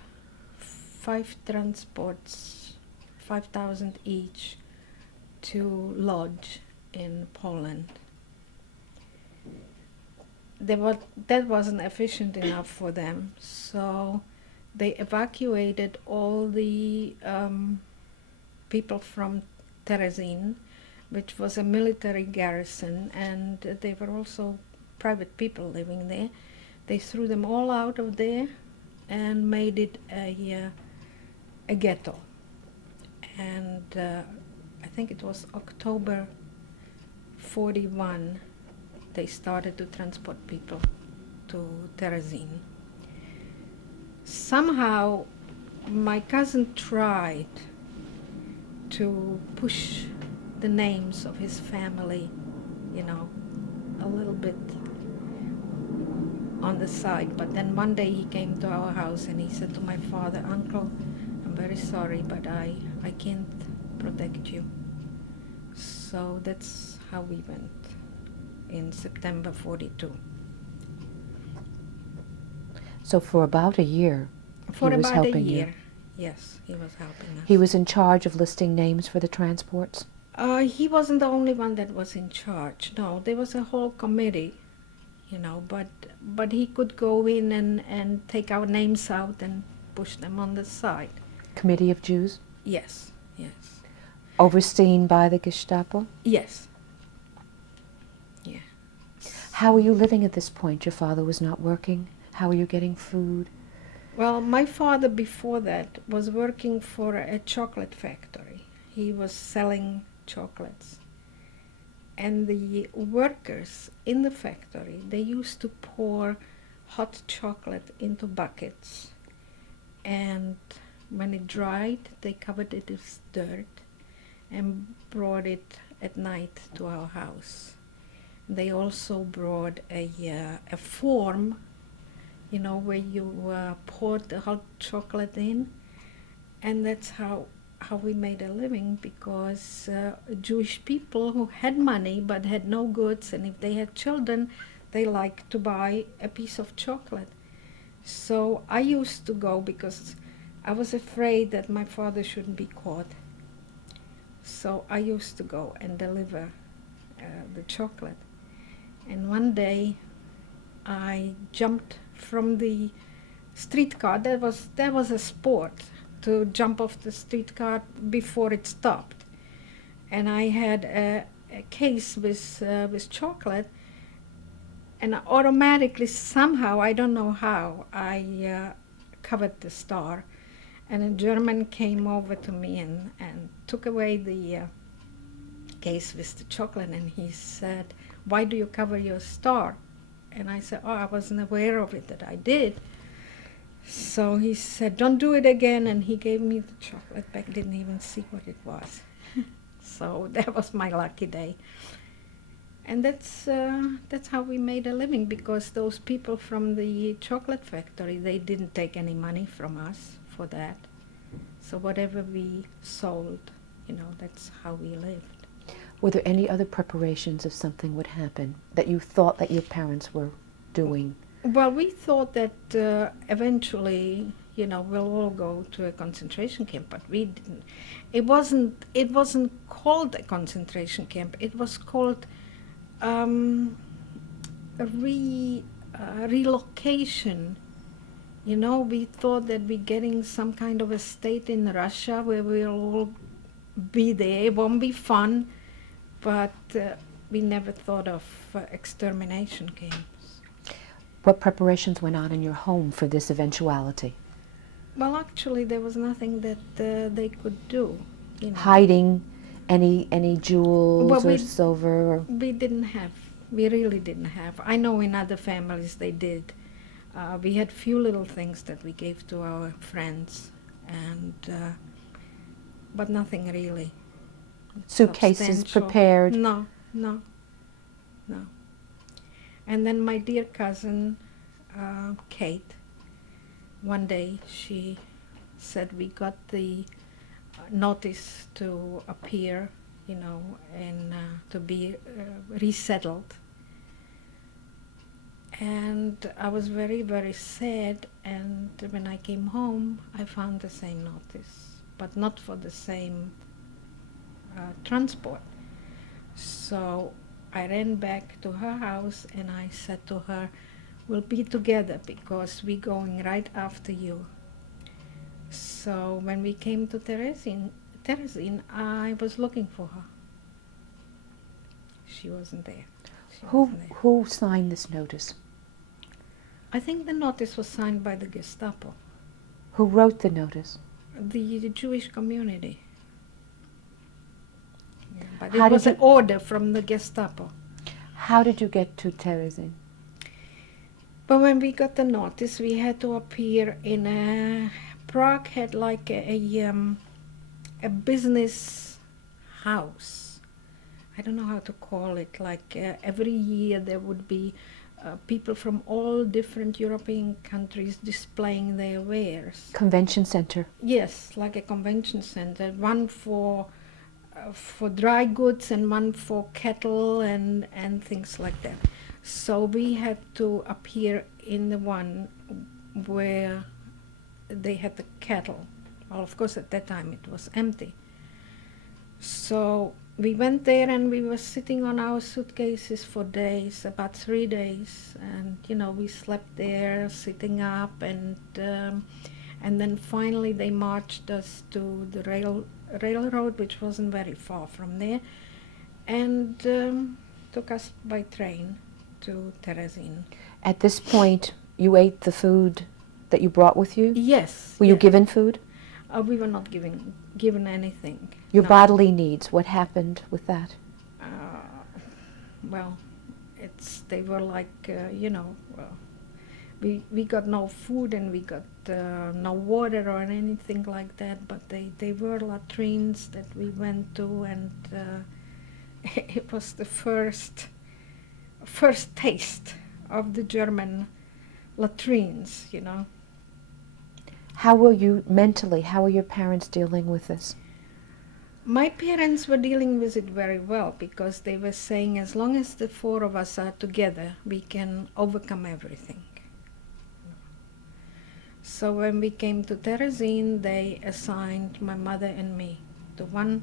transports, 5,000 each, to lodge in Poland. That wasn't efficient enough for them, so they evacuated all the people from Terezin, which was a military garrison, and they were also private people living there. They threw them all out of there and made it a ghetto. And I think it was October 41 they started to transport people to Terezin. Somehow my cousin tried to push the names of his family, a little bit on the side. But then one day he came to our house and he said to my father, "Uncle, I'm very sorry, but I can't protect you." So that's how we went in September 42. So for about a year, For he was about a helping year, you. yes, he was helping us. He was in charge of listing names for the transports? He wasn't the only one that was in charge. No, there was a whole committee, but he could go in and take our names out and push them on the side. Committee of Jews? Yes. Overseen by the Gestapo? Yes. Yeah. How were you living at this point? Your father was not working? How were you getting food? Well, my father before that was working for a chocolate factory. He was selling chocolates. And the workers in the factory, they used to pour hot chocolate into buckets. And when it dried, they covered it with dirt and brought it at night to our house. They also brought a form, where you poured the hot chocolate in, and that's how we made a living, because Jewish people who had money but had no goods, and if they had children, they liked to buy a piece of chocolate. So I used to go because I was afraid that my father shouldn't be caught. So I used to go and deliver the chocolate. And one day I jumped from the streetcar. That was a sport, to jump off the streetcar before it stopped. And I had a case with chocolate, and automatically, somehow, I don't know how, I covered the star. And a German came over to me and took away the case with the chocolate, and he said, "Why do you cover your star?" And I said, "Oh, I wasn't aware of it, that I did." So he said, don't do it again, and he gave me the chocolate back. Didn't even see what it was. So that was my lucky day. And that's how we made a living, because those people from the chocolate factory, they didn't take any money from us for that. So whatever we sold, that's how we lived. Were there any other preparations if something would happen that you thought that your parents were doing? Well, we thought that eventually, we'll all go to a concentration camp, but we didn't. It wasn't called a concentration camp. It was called a relocation. We thought that we're getting some kind of a state in Russia where we'll all be there. It won't be fun, but we never thought of extermination camps. What preparations went on in your home for this eventuality? Well, actually, there was nothing that they could do. Hiding any jewels Well, or silver? Or we didn't have. We really didn't have. I know in other families they did. We had few little things that we gave to our friends, but nothing really. Suitcases substantial. prepared? No. And then my dear cousin, Kate, one day she said we got the notice to appear, and to be resettled. And I was very, very sad, and when I came home, I found the same notice, but not for the same transport. So I ran back to her house and I said to her, we'll be together because we're going right after you. So when we came to Terezin, I was looking for her. She wasn't there. Who signed this notice? I think the notice was signed by the Gestapo. Who wrote the notice? The Jewish community. Yeah, but How it was did an order from the Gestapo. How did you get to Terezin? But when we got the notice, we had to appear in Prague had like a business house. I don't know how to call it. Like every year there would be people from all different European countries displaying their wares. Convention center. Yes, like a convention center. One for dry goods and one for cattle and things like that. So we had to appear in the one where they had the cattle. Well, of course, at that time it was empty. So we went there and we were sitting on our suitcases for days, about 3 days, and we slept there, sitting up, and then finally they marched us to the railroad, which wasn't very far from there, and took us by train to Terezin. At this point, you ate the food that you brought with you? Yes. Were you given food? We were not given anything. Your No. bodily needs, what happened with that? Well, they were like, we got no food and we got no water or anything like that, but they were latrines that we went to, and it was the first taste of the German latrines, How were you mentally? How were your parents dealing with this? My parents were dealing with it very well, because they were saying as long as the four of us are together, we can overcome everything. So when we came to Terezin, they assigned my mother and me to one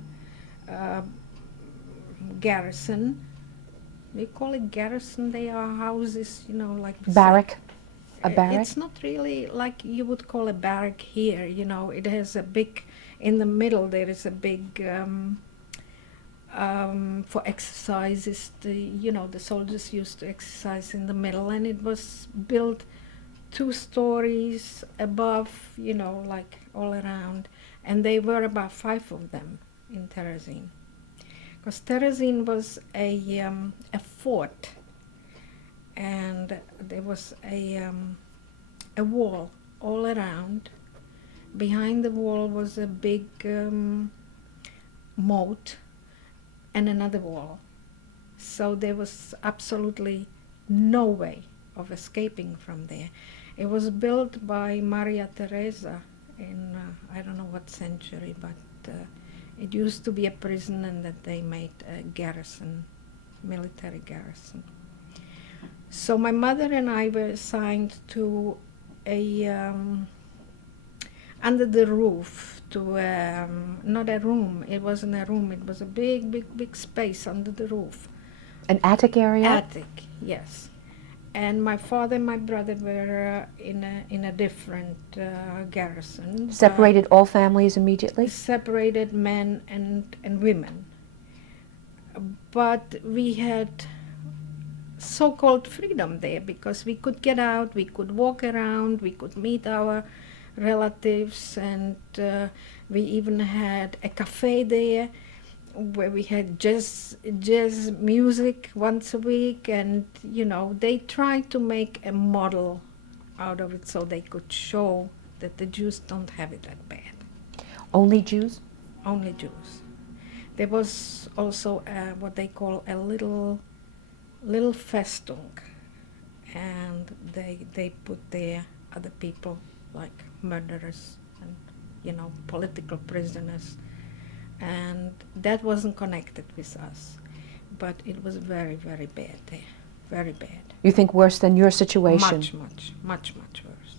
garrison. We call it garrison. They are houses, like Barrack? A barrack? It's not really like you would call a barrack here. It has a big. In the middle, there is a big for exercises. The soldiers used to exercise in the middle, and it was built 2 stories above, like all around, and there were about 5 of them in Terezin. Because Terezin was a fort, and there was a wall all around. Behind the wall was a big moat and another wall. So there was absolutely no way of escaping from there. It was built by Maria Theresa in, I don't know what century, but it used to be a prison, and that they made a garrison, military garrison. So my mother and I were assigned to a, under the roof, to not a room, it wasn't a room, it was a big, big, big space under the roof. An attic area? Attic, yes. And my father and my brother were in a different garrison. Separated all families immediately? Separated men and women. But we had so-called freedom there because we could get out, we could walk around, we could meet our relatives, and we even had a cafe there where we had jazz music once a week, and you know, they tried to make a model out of it so they could show that the Jews don't have it that bad. Only Jews? Only Jews. There was also what they call a little Festung, and they put there other people like murderers and, you know, political prisoners, and that wasn't connected with us, but it was very, very bad there, very bad. You think worse than your situation? Much worse.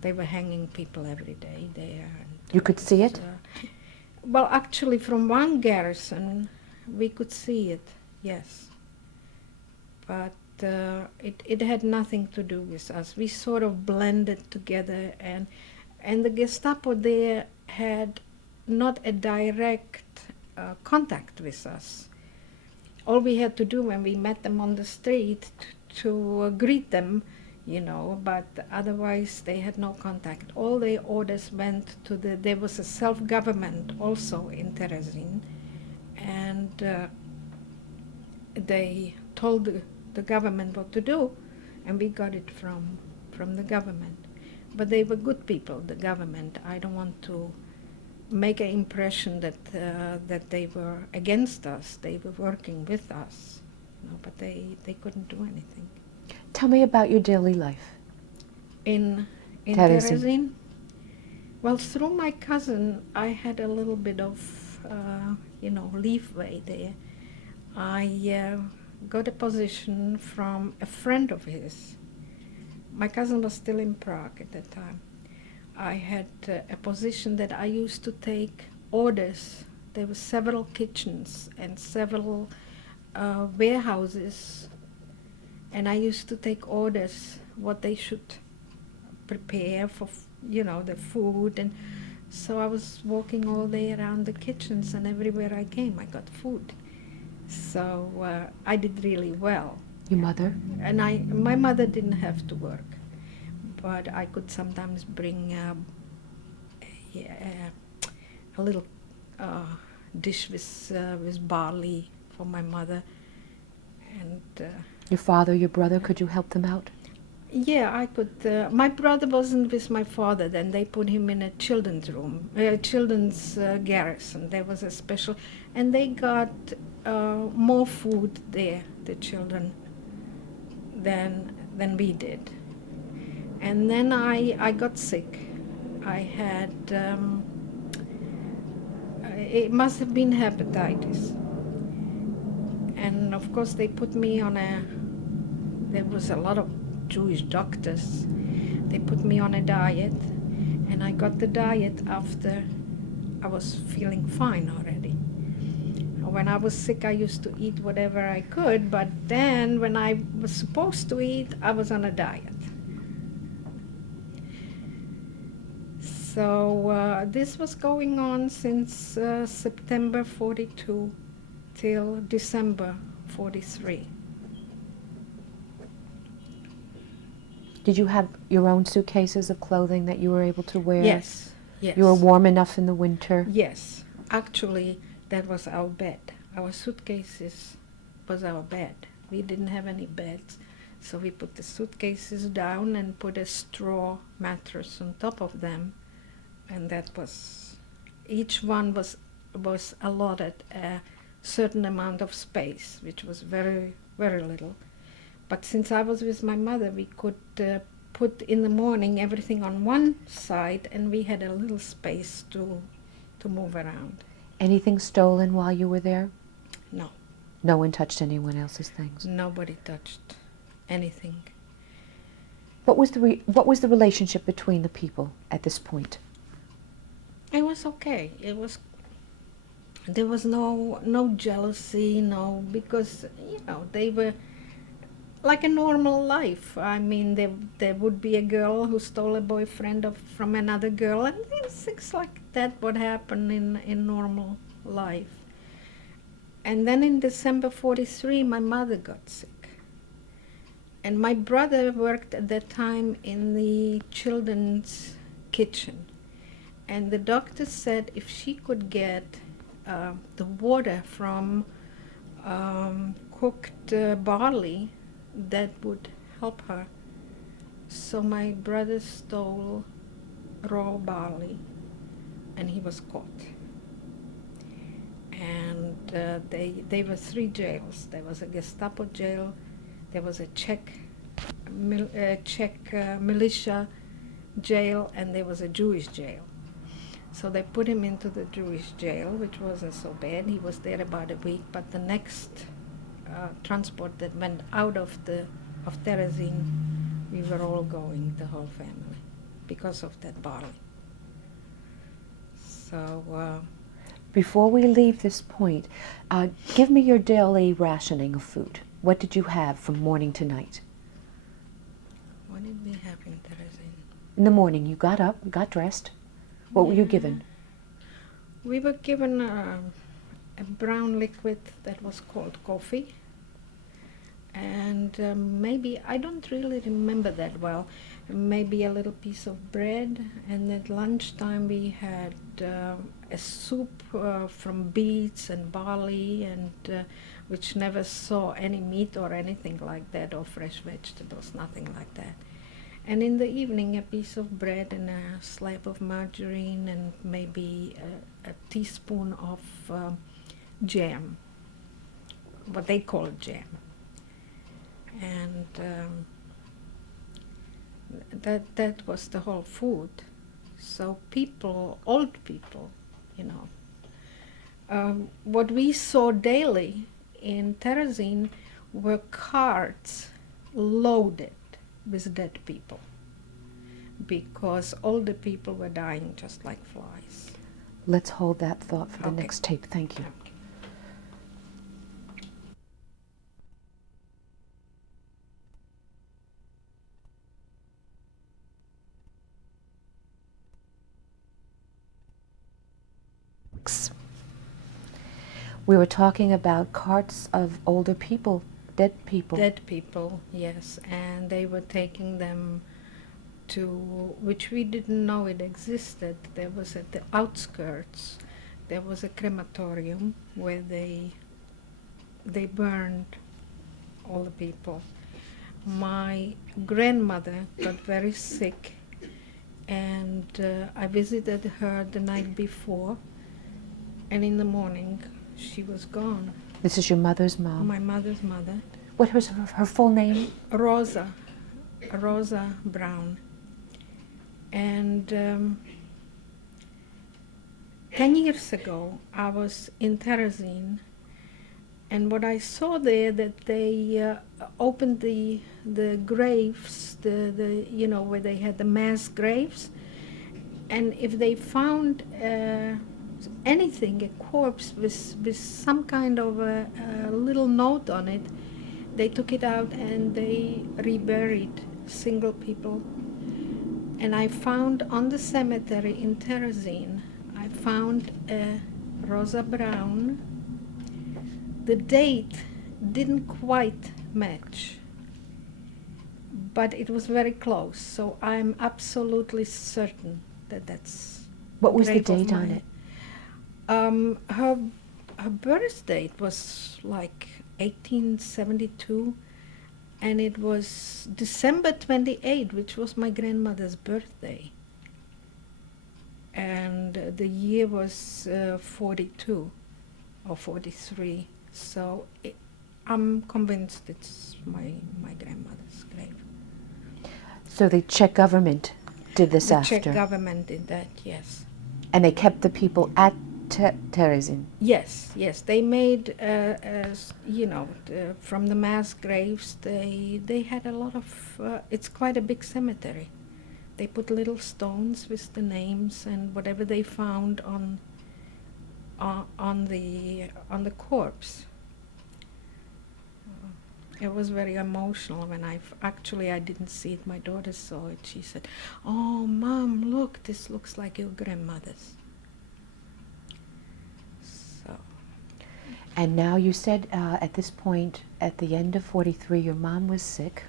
They were hanging people every day there. And you could see it? Well, actually, from one garrison, we could see it, yes. But it had nothing to do with us. We sort of blended together, and the Gestapo there had not a direct contact with us. All we had to do when we met them on the street to greet them, you know, but otherwise they had no contact. All their orders went to there was a self-government also in Terezin, and they told the government what to do, and we got it from the government. But they were good people, the government. I don't want to make an impression that they were against us. They were working with us, you know, but they couldn't do anything. Tell me about your daily life. In Terezin? Well, through my cousin, I had a little bit of, leeway there. I got a position from a friend of his. My cousin was still in Prague at that time. I had a position that I used to take orders. There were several kitchens and several warehouses, and I used to take orders what they should prepare for, the food. And so I was walking all day around the kitchens, and everywhere I came, I got food. So I did really well. Your mother? And my mother didn't have to work, but I could sometimes bring a little dish with barley for my mother. And your father, your brother, could you help them out? Yeah, I could. My brother wasn't with my father then. They put him in a children's room, children's garrison. There was a special, and they got more food there, the children, than we did. And then I got sick. I had, it must have been hepatitis. And of course they put me on there was a lot of Jewish doctors. They put me on a diet, and I got the diet after I was feeling fine already. When I was sick, I used to eat whatever I could, but then when I was supposed to eat, I was on a diet. So this was going on since September 42 till December 43. Did you have your own suitcases of clothing that you were able to wear? Yes, yes. You were warm enough in the winter? Yes. Actually, that was our bed. Our suitcases was our bed. We didn't have any beds. So we put the suitcases down and put a straw mattress on top of them, and that was, each one was allotted a certain amount of space, which was very, very little. But since I was with my mother, we could put in the morning everything on one side, and we had a little space to move around. Anything stolen while you were there? No. No one touched anyone else's things? Nobody touched anything. What was the relationship between the people at this point? It was okay. There was no jealousy, because they were like a normal life. I mean, there would be a girl who stole a boyfriend from another girl, and things like that would happen in normal life. And then in December 43, my mother got sick. And my brother worked at that time in the children's kitchen. And the doctor said if she could get the water from cooked barley, that would help her. So my brother stole raw barley, and he was caught. And there were 3 jails. There was a Gestapo jail, there was a Czech militia jail, and there was a Jewish jail. So they put him into the Jewish jail, which wasn't so bad. He was there about a week, but the next transport that went out of Terezin, we were all going, the whole family, because of that barley. So before we leave this point, give me your daily rationing of food. What did you have from morning to night? What did we have in Terezin? In the morning, you got up, got dressed. What were you given? We were given a brown liquid that was called coffee. And maybe, I don't really remember that well, maybe a little piece of bread. And at lunchtime we had a soup from beets and barley, and which never saw any meat or anything like that, or fresh vegetables, nothing like that. And in the evening, a piece of bread and a slab of margarine, and maybe a teaspoon of jam, what they call jam. And that was the whole food. So people, old people, what we saw daily in Terezin were carts loaded with dead people, because older people were dying just like flies. Let's hold that thought for the next tape. Thank you. We were talking about carts of older people, dead people. Dead people, yes, and they were taking them to, which we didn't know it existed. There was at the outskirts, there was a crematorium where they burned all the people. My grandmother got very sick, and I visited her the night before, and in the morning she was gone. This is your mother's mom? My mother's mother. What was her full name? Rosa Brown. And 10 years ago, I was in Terezin, and what I saw there, that they opened the graves, where they had the mass graves, and if they found anything, a corpse with some kind of a little note on it, they took it out and they reburied single people. And I found on the cemetery in Terezin, I found Rosa Brown. The date didn't quite match, but it was very close, so I'm absolutely certain that that's What was the date on it? Her birth date was like 1872, And it was December 28th, which was my grandmother's birthday. And the year was 42 or 43. So I'm convinced it's my grandmother's grave. So the Czech government did this The after? Czech government did that, yes. And they kept the people at Terezin? Yes, yes. They made, from the mass graves, they had a lot of, it's quite a big cemetery. They put little stones with the names and whatever they found on the corpse. It was very emotional when I didn't see it. My daughter saw it. She said, "Oh, Mom, look, this looks like your grandmother's." So. And now you said at this point, at the end of 43, your mom was sick.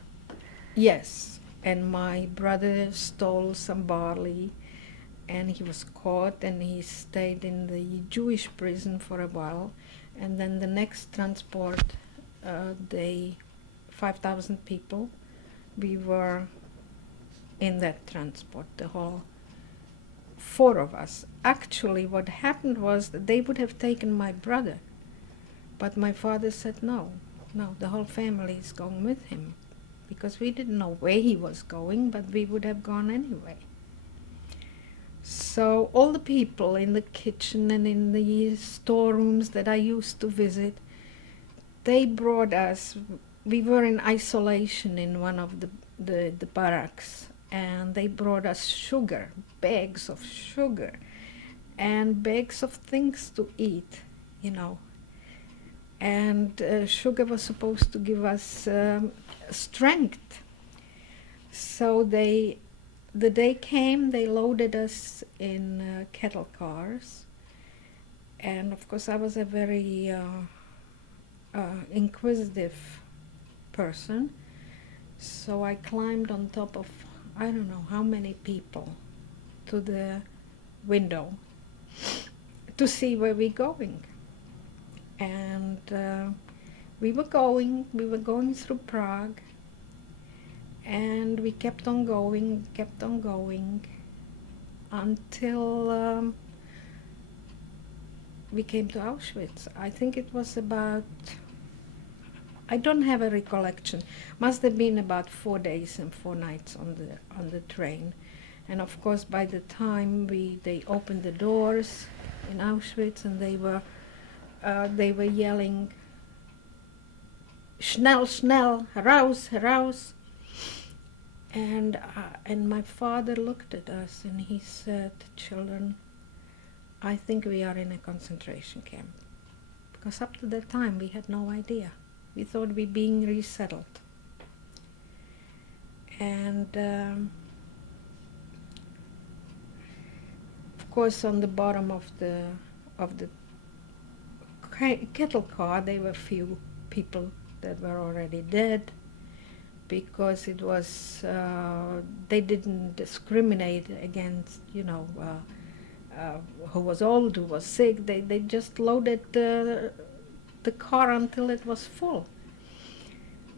Yes, and my brother stole some barley, and he was caught, and he stayed in the Jewish prison for a while, and then the next transport, 5,000 people, we were in that transport, the whole 4 of us. Actually, what happened was that they would have taken my brother, but my father said no, the whole family is going with him, because we didn't know where he was going, but we would have gone anyway. So all the people in the kitchen and in the storerooms that I used to visit, they brought us, we were in isolation in one of the barracks, and they brought us sugar, bags of sugar, and bags of things to eat, And sugar was supposed to give us strength. So the day came, they loaded us in cattle cars, and of course I was a very inquisitive person, so I climbed on top of I don't know how many people to the window to see where we're going. And we were going through Prague, and we kept on going until we came to Auschwitz. I think it was about, I don't have a recollection, must have been about 4 days and 4 nights on the train. And of course by the time they opened the doors in Auschwitz, and they were yelling, "Schnell, schnell, heraus, heraus." And my father looked at us and he said, "Children, I think we are in a concentration camp." Because up to that time we had no idea. We thought we were being resettled. And of course on the bottom of the cattle car there were few people that were already dead, because it was they didn't discriminate against who was old, who was sick. They just loaded the car until it was full.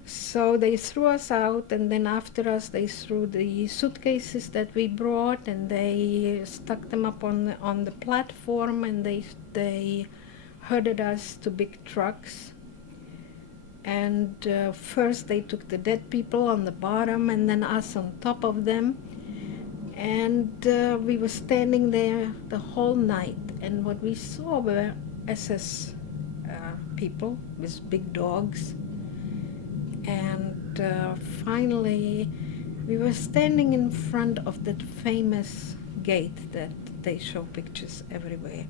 So they threw us out, and then after us they threw the suitcases that we brought, and they stuck them up on the platform, and they herded us to big trucks. And first they took the dead people on the bottom, and then us on top of them. And we were standing there the whole night, and what we saw were SS people with big dogs. And finally we were standing in front of that famous gate that they show pictures everywhere.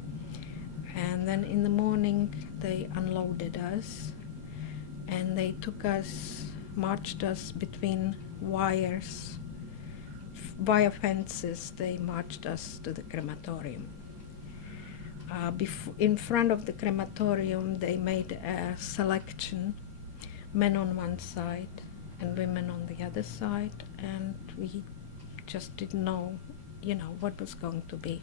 And then in the morning they unloaded us, and they took us, marched us between wire fences. They marched us to the crematorium. In front of the crematorium they made a selection, men on one side and women on the other side, and we just didn't know, what was going to be.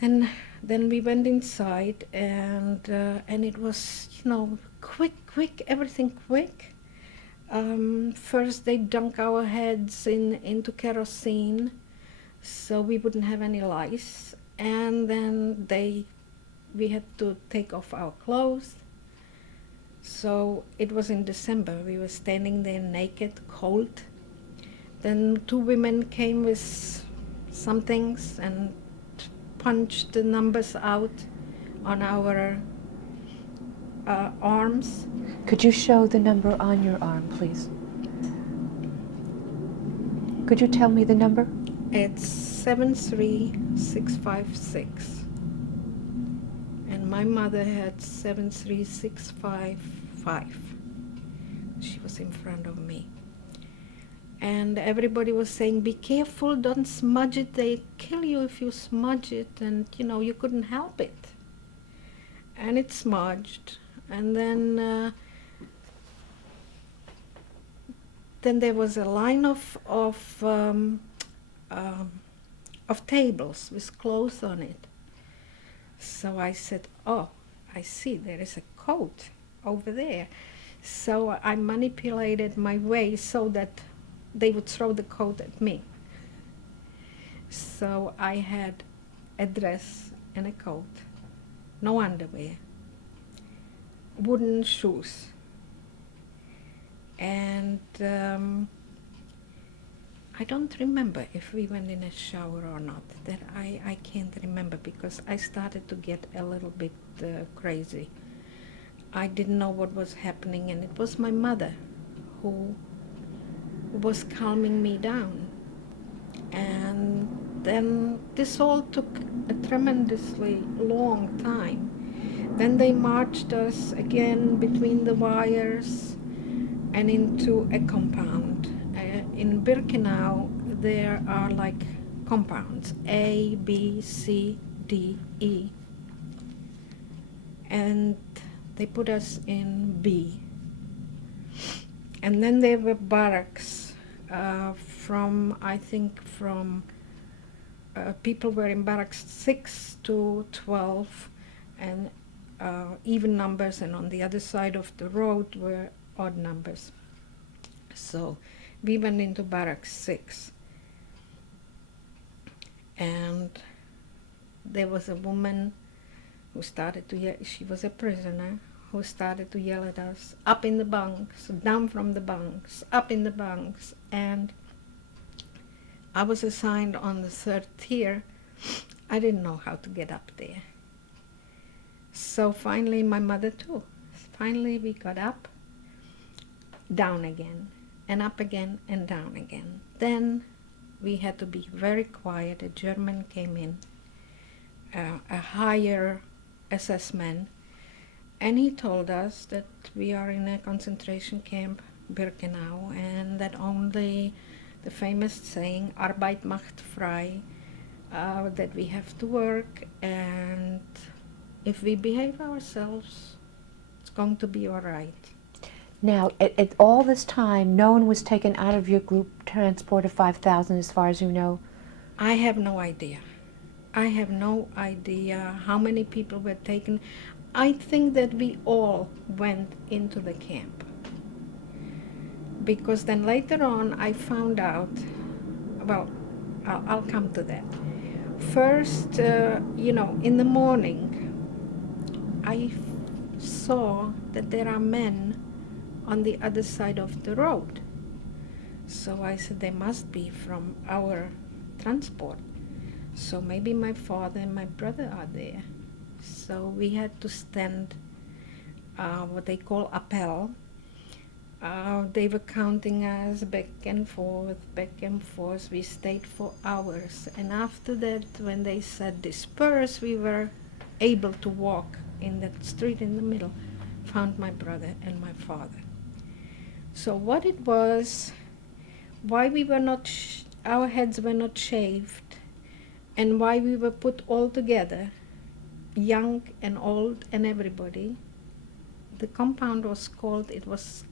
Then we went inside, and it was, quick, everything quick. First they dunk our heads into kerosene so we wouldn't have any lice, and then we had to take off our clothes. So it was in December. We were standing there naked, cold. Then two women came with some things and punched the numbers out on our arms. Could you show the number on your arm, please? Could you tell me the number? It's 73656. And my mother had 73655. She was in front of me. And everybody was saying, be careful, don't smudge it. They kill you if you smudge it. And, you couldn't help it. And it smudged. And then there was a line of tables with clothes on it. So I said, oh, I see, there is a coat over there. So I manipulated my way so that they would throw the coat at me. So I had a dress and a coat, no underwear, wooden shoes. And I don't remember if we went in a shower or not. That I can't remember, because I started to get a little bit crazy. I didn't know what was happening, and it was my mother who was calming me down. And then this all took a tremendously long time. Then they marched us again between the wires and into a compound. In Birkenau, there are like compounds, A, B, C, D, E. And they put us in B. And then there were barracks people were in barracks 6 to 12, and even numbers, and on the other side of the road were odd numbers. So we went into barracks 6. And there was a woman who started to yell. She was a prisoner who started to yell at us, up in the bunks, down from the bunks, up in the bunks. And I was assigned on the 3rd tier. I didn't know how to get up there. So finally, my mother too. Finally, we got up, down again, and up again, and down again. Then we had to be very quiet. A German came in, a higher SS man, and he told us that we are in a concentration camp, Birkenau, and that only the famous saying, Arbeit macht frei, that we have to work, and if we behave ourselves, it's going to be all right. Now, at all this time, no one was taken out of your group transport of 5,000, as far as you know? I have no idea. I have no idea how many people were taken. I think that we all went into the camp. Because then later on I found out, well, I'll come to that. First, in the morning, I saw that there are men on the other side of the road. So I said, they must be from our transport. So maybe my father and my brother are there. So we had to stand what they call appel. They were counting us back and forth. We stayed for hours. And after that, when they said disperse, we were able to walk in that street in the middle, found my brother and my father. So what it was, why we were not, our heads were not shaved, and why we were put all together, young and old and everybody, the compound was called, it was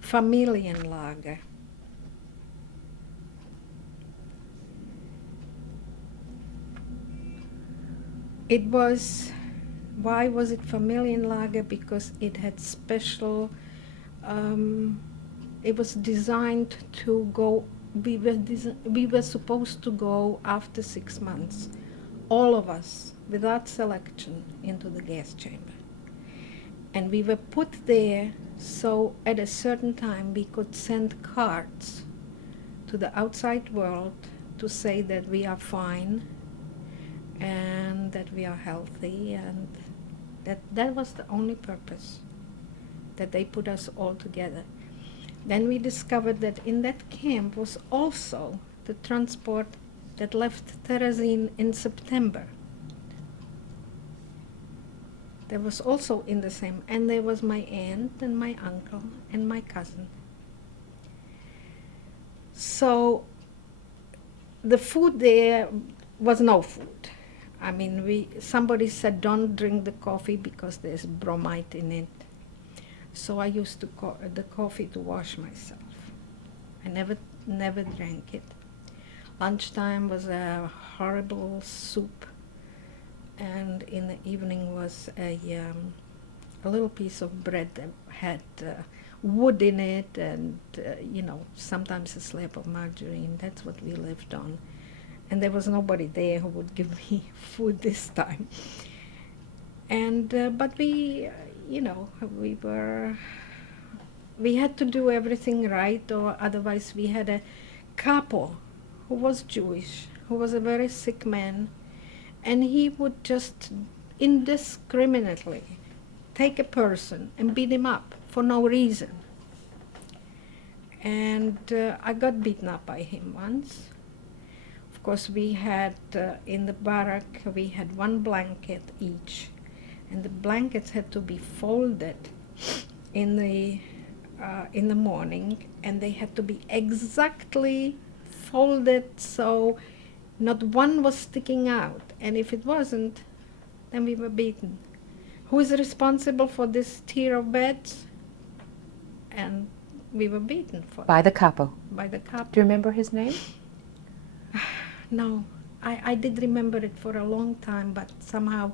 Familienlager. It was, why was it Familienlager? Because it had special, it was designed to go. We were supposed to go after 6 months, all of us, without selection, into the gas chamber. And we were put there so at a certain time we could send cards to the outside world to say that we are fine and that we are healthy, and that was the only purpose, that they put us all together. Then we discovered that in that camp was also the transport that left Terezin in September. There was also in the same, and there was my aunt and my uncle and my cousin. So the food there was no food. I mean, somebody said don't drink the coffee because there's bromide in it. So I used the coffee to wash myself. I never drank it. Lunchtime was a horrible soup, and in the evening was a little piece of bread that had wood in it, and sometimes a slab of margarine. That's what we lived on. And there was nobody there who would give me food this time. And but we had to do everything right, or otherwise we had a couple who was Jewish, who was a very sick man, and he would just indiscriminately take a person and beat him up for no reason. And I got beaten up by him once. Of course, we had in the barrack, we had one blanket each, and the blankets had to be folded in the morning, and they had to be exactly folded so not one was sticking out, and if it wasn't, then we were beaten. Who is responsible for this tier of beds? And we were beaten for By the capo. by the capo. Do you remember his name? No, I did remember it for a long time, but somehow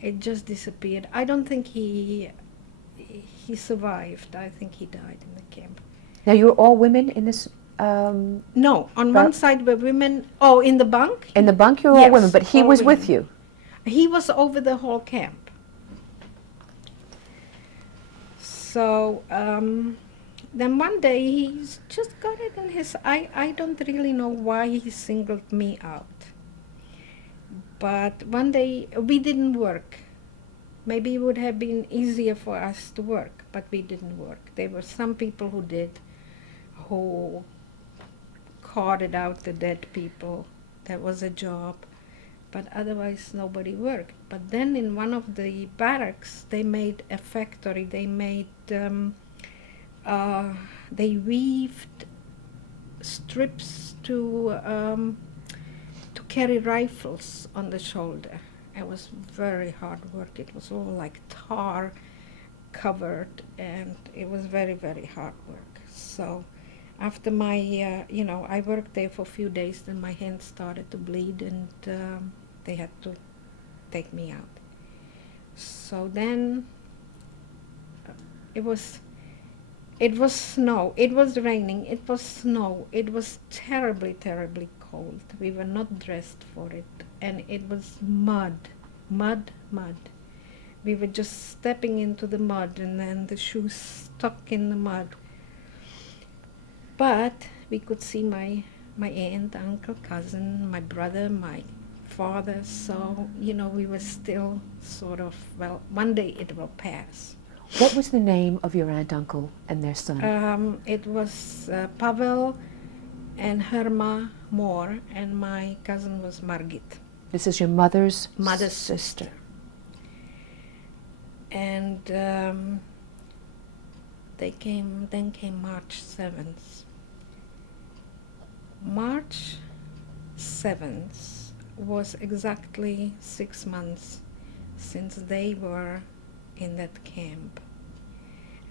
it just disappeared. I don't think he survived. I think he died in the camp. Now, you were all women in this... No, on one side were women. Oh, in the bunk? In the bunk, you were all Yes, women, but he all was women. with you. He was over the whole camp. So then one day he's just got it in his... I don't really know why he singled me out. But one day we didn't work. Maybe it would have been easier for us to work, but we didn't work. There were some people who did, who carted out the dead people. That was a job. But otherwise nobody worked. But then in one of the barracks they made a factory. They made, they weaved strips to carry rifles on the shoulder. It was very hard work. It was all like tar covered, and it was very, very hard work. So after my, I worked there for a few days, then my hands started to bleed, and they had to take me out. So then it was snow, it was raining, it was snow, it was terribly, terribly cold. We were not dressed for it, and it was mud. We were just stepping into the mud, and then the shoes stuck in the mud. But we could see my aunt, uncle, cousin, my brother, my father, so, we were still sort of, well, one day it will pass. What was the name of your aunt, uncle, and their son? It was Pavel and Herma Moore, and my cousin was Margit. This is your mother's sister. And then came March 7th. March 7th was exactly 6 months since they were in that camp.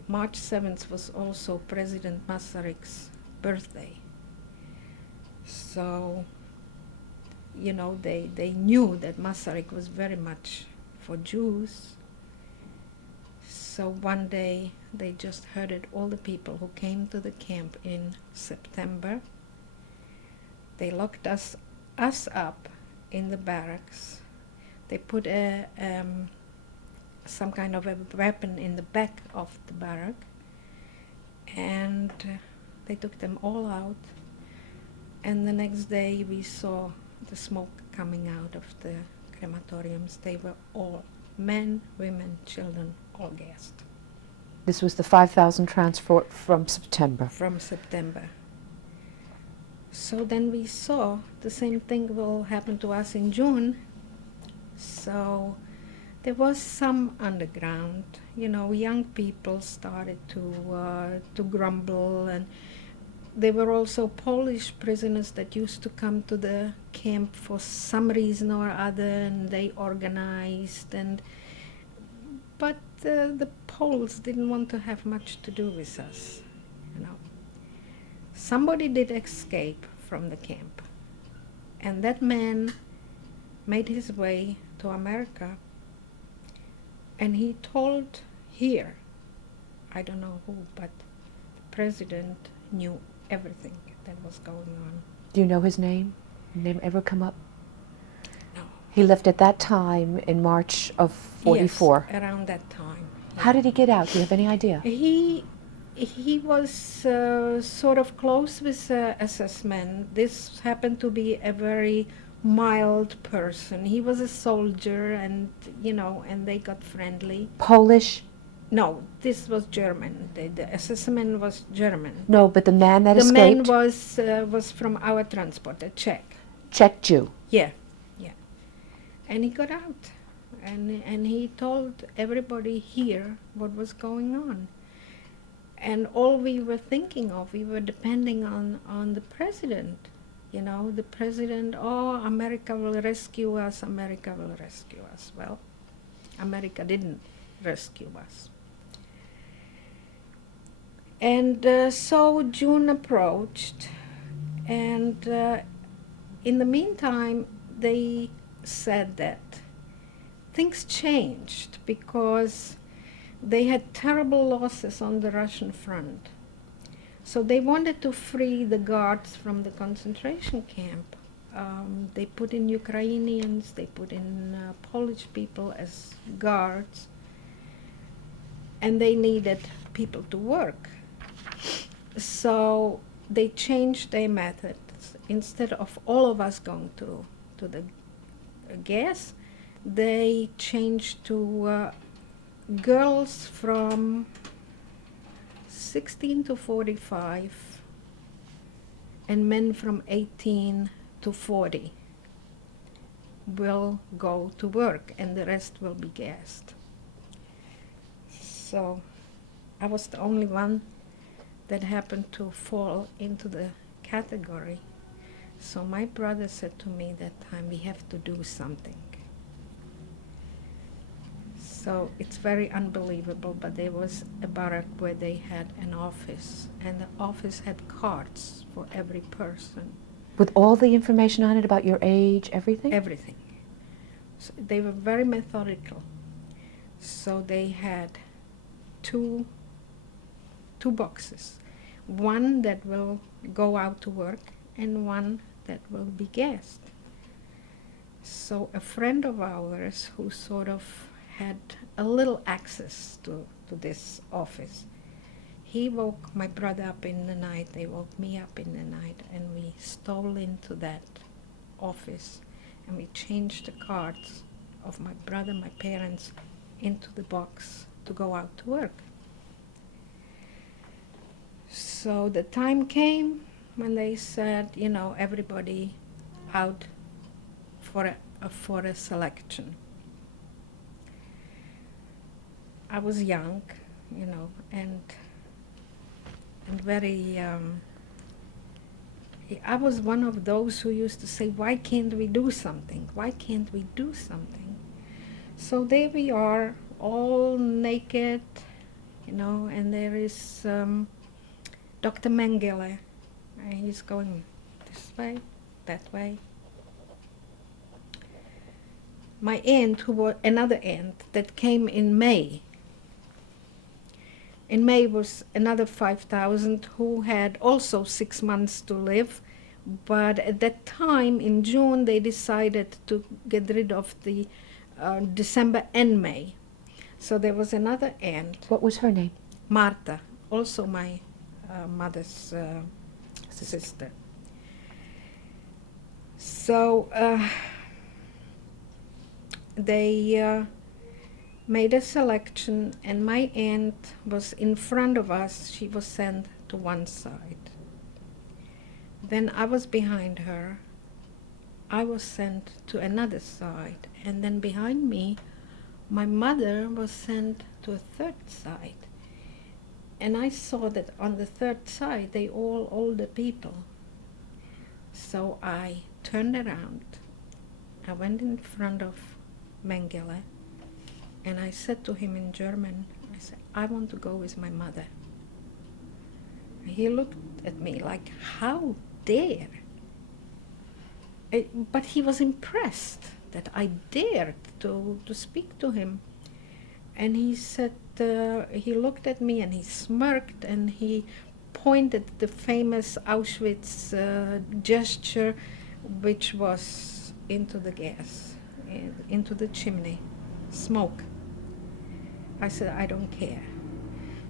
March 7th was also President Masaryk's birthday. So, they knew that Masaryk was very much for Jews. So one day they just herded all the people who came to the camp in September. They locked us up in the barracks. They put some kind of a weapon in the back of the barrack, and they took them all out. And the next day we saw the smoke coming out of the crematoriums. They were all men, women, children, all gassed. This was the 5,000 transport from September. From September. So then we saw the same thing will happen to us in June. So there was some underground, young people started to grumble, and there were also Polish prisoners that used to come to the camp for some reason or other, and they organized, but the Poles didn't want to have much to do with us, Somebody did escape from the camp, and that man made his way to America, and he told here, I don't know who, but the president knew everything that was going on. Do you know his name? Name ever come up? No. He left at that time in March of 44. Yes, around that time. Yeah. How did he get out? Do you have any idea? He was sort of close with SS men. This happened to be a very mild person. He was a soldier, and they got friendly. Polish? No, this was German. The SS man was German. No, but the man that The escaped? man was from our transport, a Czech. Czech Jew. Yeah. And he got out, and he told everybody here what was going on. And all we were thinking of, we were depending on the president. The president, America will rescue us, America will rescue us. Well, America didn't rescue us. And so June approached, and in the meantime, they said that things changed because they had terrible losses on the Russian front. So they wanted to free the guards from the concentration camp. They put in Ukrainians, they put in Polish people as guards, and they needed people to work. So they changed their methods. Instead of all of us going to the gas, they changed to girls from 16 to 45 and men from 18 to 40 will go to work, and the rest will be gassed. So I was the only one that happened to fall into the category. So my brother said to me that time, we have to do something. So it's very unbelievable, but there was a barrack where they had an office, and the office had cards for every person. With all the information on it about your age, everything? Everything. So they were very methodical. So they had two boxes. One that will go out to work, and one that will be gassed. So a friend of ours who sort of had a little access to this office, he woke my brother up in the night, they woke me up in the night, and we stole into that office, and we changed the cards of my brother, my parents, into the box to go out to work. So the time came when they said, everybody out for a selection. I was young, and very. I was one of those who used to say, "Why can't we do something? Why can't we do something?" So there we are, all naked, and there is Dr. Mengele. He's going this way, that way. My aunt, who was another aunt that came in May, In May was another 5,000 who had also 6 months to live. But at that time, in June, they decided to get rid of the December and May. So there was another aunt, What was her name? Marta, also my mother's sister. So they made a selection, and my aunt was in front of us. She was sent to one side. Then I was behind her. I was sent to another side. And then behind me, my mother was sent to a third side. And I saw that on the third side, they all older people. So I turned around. I went in front of Mengele, and I said to him in German, I said, I want to go with my mother. He looked at me like, how dare? But he was impressed that I dared to speak to him. And he said, he looked at me and he smirked and he pointed the famous Auschwitz gesture, which was into the gas, into the chimney, smoke. I said, I don't care.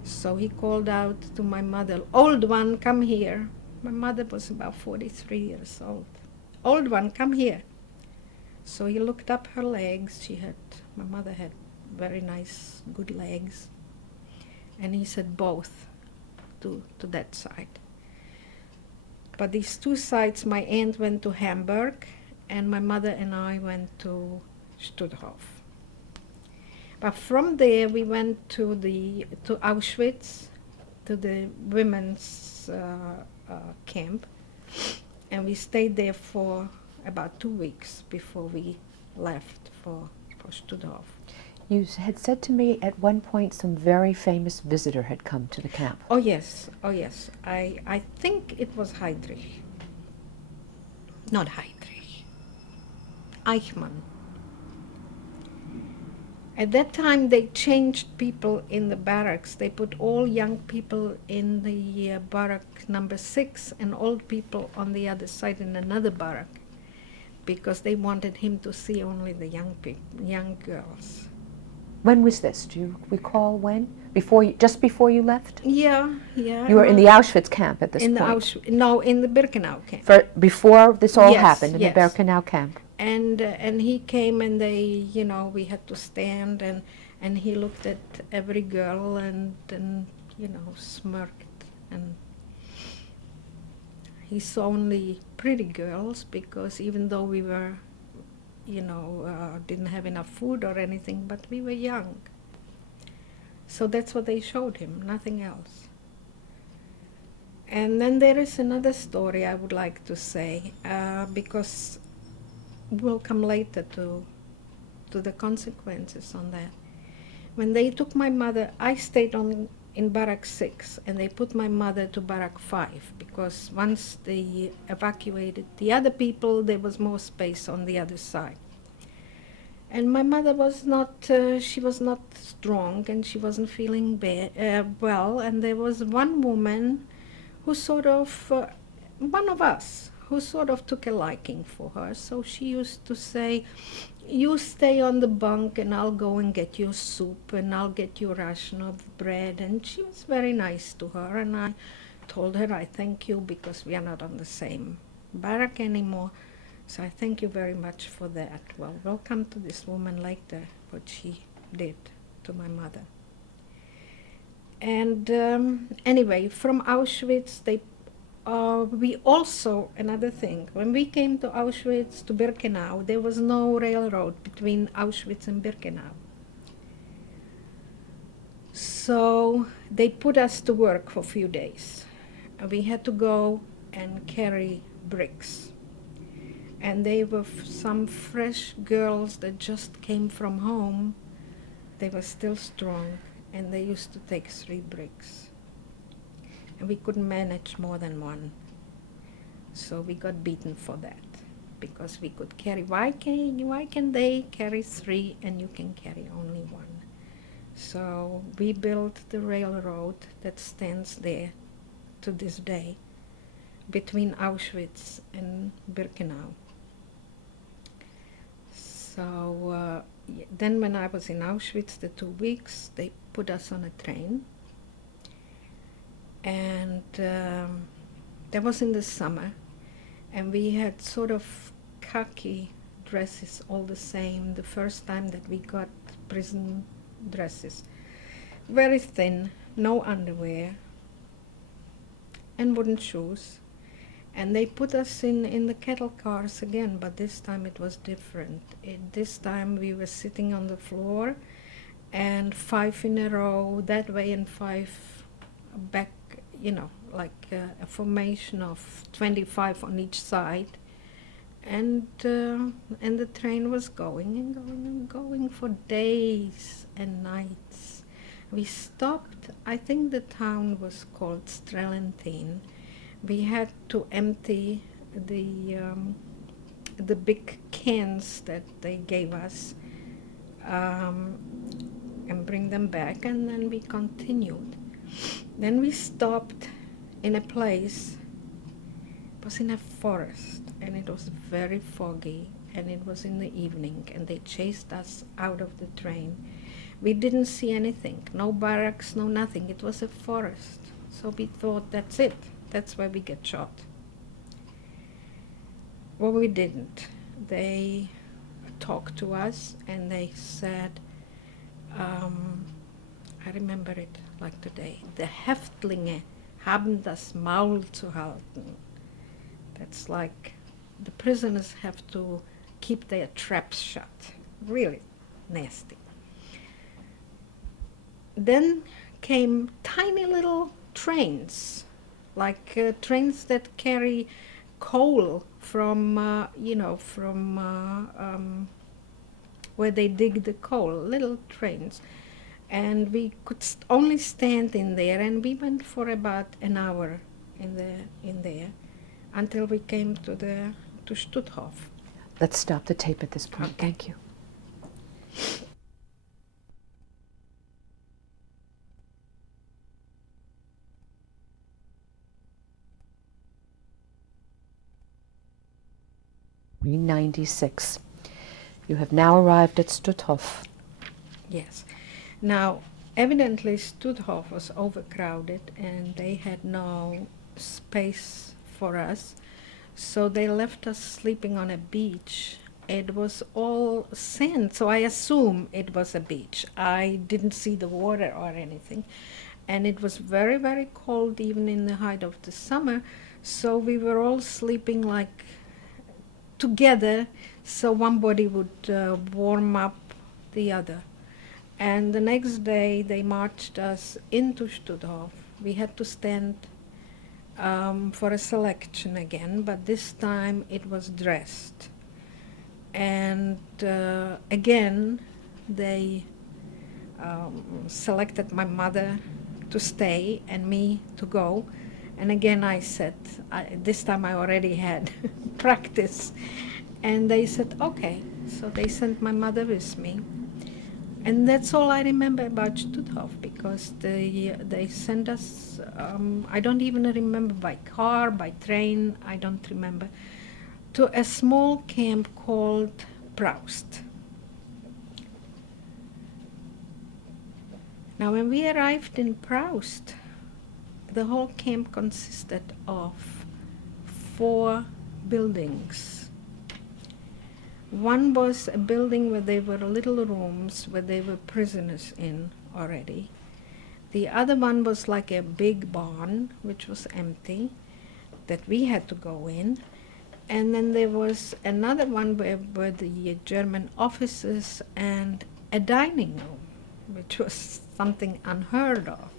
So he called out to my mother, old one, come here. My mother was about 43 years old. Old one, come here. So he looked up her legs. My mother had very nice, good legs. And he said both to that side. But these two sides, my aunt went to Hamburg, and my mother and I went to Stutthof. But from there we went to Auschwitz, to the women's camp, and we stayed there for about 2 weeks before we left for Stutthof. You had said to me at one point some very famous visitor had come to the camp. Oh yes. I think it was Heydrich. Not Heydrich. Eichmann. At that time, they changed people in the barracks. They put all young people in the barrack number 6 and old people on the other side in another barrack, because they wanted him to see only the young girls. When was this? Do you recall when? Just before you left? Yeah. You were in the Auschwitz camp at this point? No, in the Birkenau camp. Before this all Yes, happened, in yes. the Birkenau camp? And he came, and we had to stand, and he looked at every girl and smirked, and he saw only pretty girls, because even though we were didn't have enough food or anything, but we were young. So that's what they showed him, nothing else. And then there is another story I would like to say, because we'll come later to the consequences on that. When they took my mother, I stayed in Barrack 6, and they put my mother to Barrack 5, because once they evacuated the other people, there was more space on the other side. And my mother was not strong, and she wasn't feeling well, and there was one woman who one of us, who sort of took a liking for her. So she used to say, you stay on the bunk and I'll go and get you soup and I'll get you a ration of bread. And she was very nice to her, and I told her I thank you, because we are not on the same barrack anymore. So I thank you very much for that. Well, we'll come to this woman later, what she did to my mother. And anyway, from Auschwitz, we also, another thing, when we came to Auschwitz, to Birkenau, there was no railroad between Auschwitz and Birkenau. So they put us to work for a few days. We had to go and carry bricks. And they were some fresh girls that just came from home. They were still strong, and they used to take 3 bricks. And we couldn't manage more than 1. So we got beaten for that, because we could carry. Why can they carry 3 and you can carry only 1? So we built the railroad that stands there to this day between Auschwitz and Birkenau. So then when I was in Auschwitz, the 2 weeks, they put us on a train. And that was in the summer. And we had sort of khaki dresses all the same, the first time that we got prison dresses. Very thin, no underwear, and wooden shoes. And they put us in the cattle cars again, but this time it was different. This time we were sitting on the floor, and 5 in a row, that way, and 5 back, you know, like a formation of 25 on each side. And the train was going and going and going for days and nights. We stopped, I think the town was called Strelentin. We had to empty the big cans that they gave us and bring them back, and then we continued. Then we stopped in a place, it was in a forest, and it was very foggy, and it was in the evening, and they chased us out of the train. We didn't see anything, no barracks, no nothing. It was a forest. So we thought, that's it. That's where we get shot. Well, we didn't. They talked to us, and they said, I remember it like today, the Häftlinge haben das Maul zu halten. That's like the prisoners have to keep their traps shut. Really nasty. Then came tiny little trains, like trains that carry coal from, where they dig the coal, little trains. And we could only stand in there, and we went for about an hour in there until we came to Stutthof. Let's stop the tape at this point. Okay. Thank you. '96. You have now arrived at Stutthof. Yes. Now, evidently Stutthof was overcrowded, and they had no space for us, so they left us sleeping on a beach. It was all sand, so I assume it was a beach. I didn't see the water or anything, and it was very, very cold even in the height of the summer, so we were all sleeping like together, so one body would warm up the other. And the next day they marched us into Stutthof. We had to stand for a selection again, but this time it was dressed. And again they selected my mother to stay and me to go. And again I said, this time I already had practice. And they said, okay. So they sent my mother with me. And that's all I remember about Stutthof, because they sent us, I don't even remember, by car, by train, I don't remember, to a small camp called Proust. Now when we arrived in Proust, the whole camp consisted of 4 buildings. One was a building where there were little rooms where there were prisoners in already. The other one was like a big barn, which was empty, that we had to go in. And then there was another one where were the German officers, and a dining room, which was something unheard of.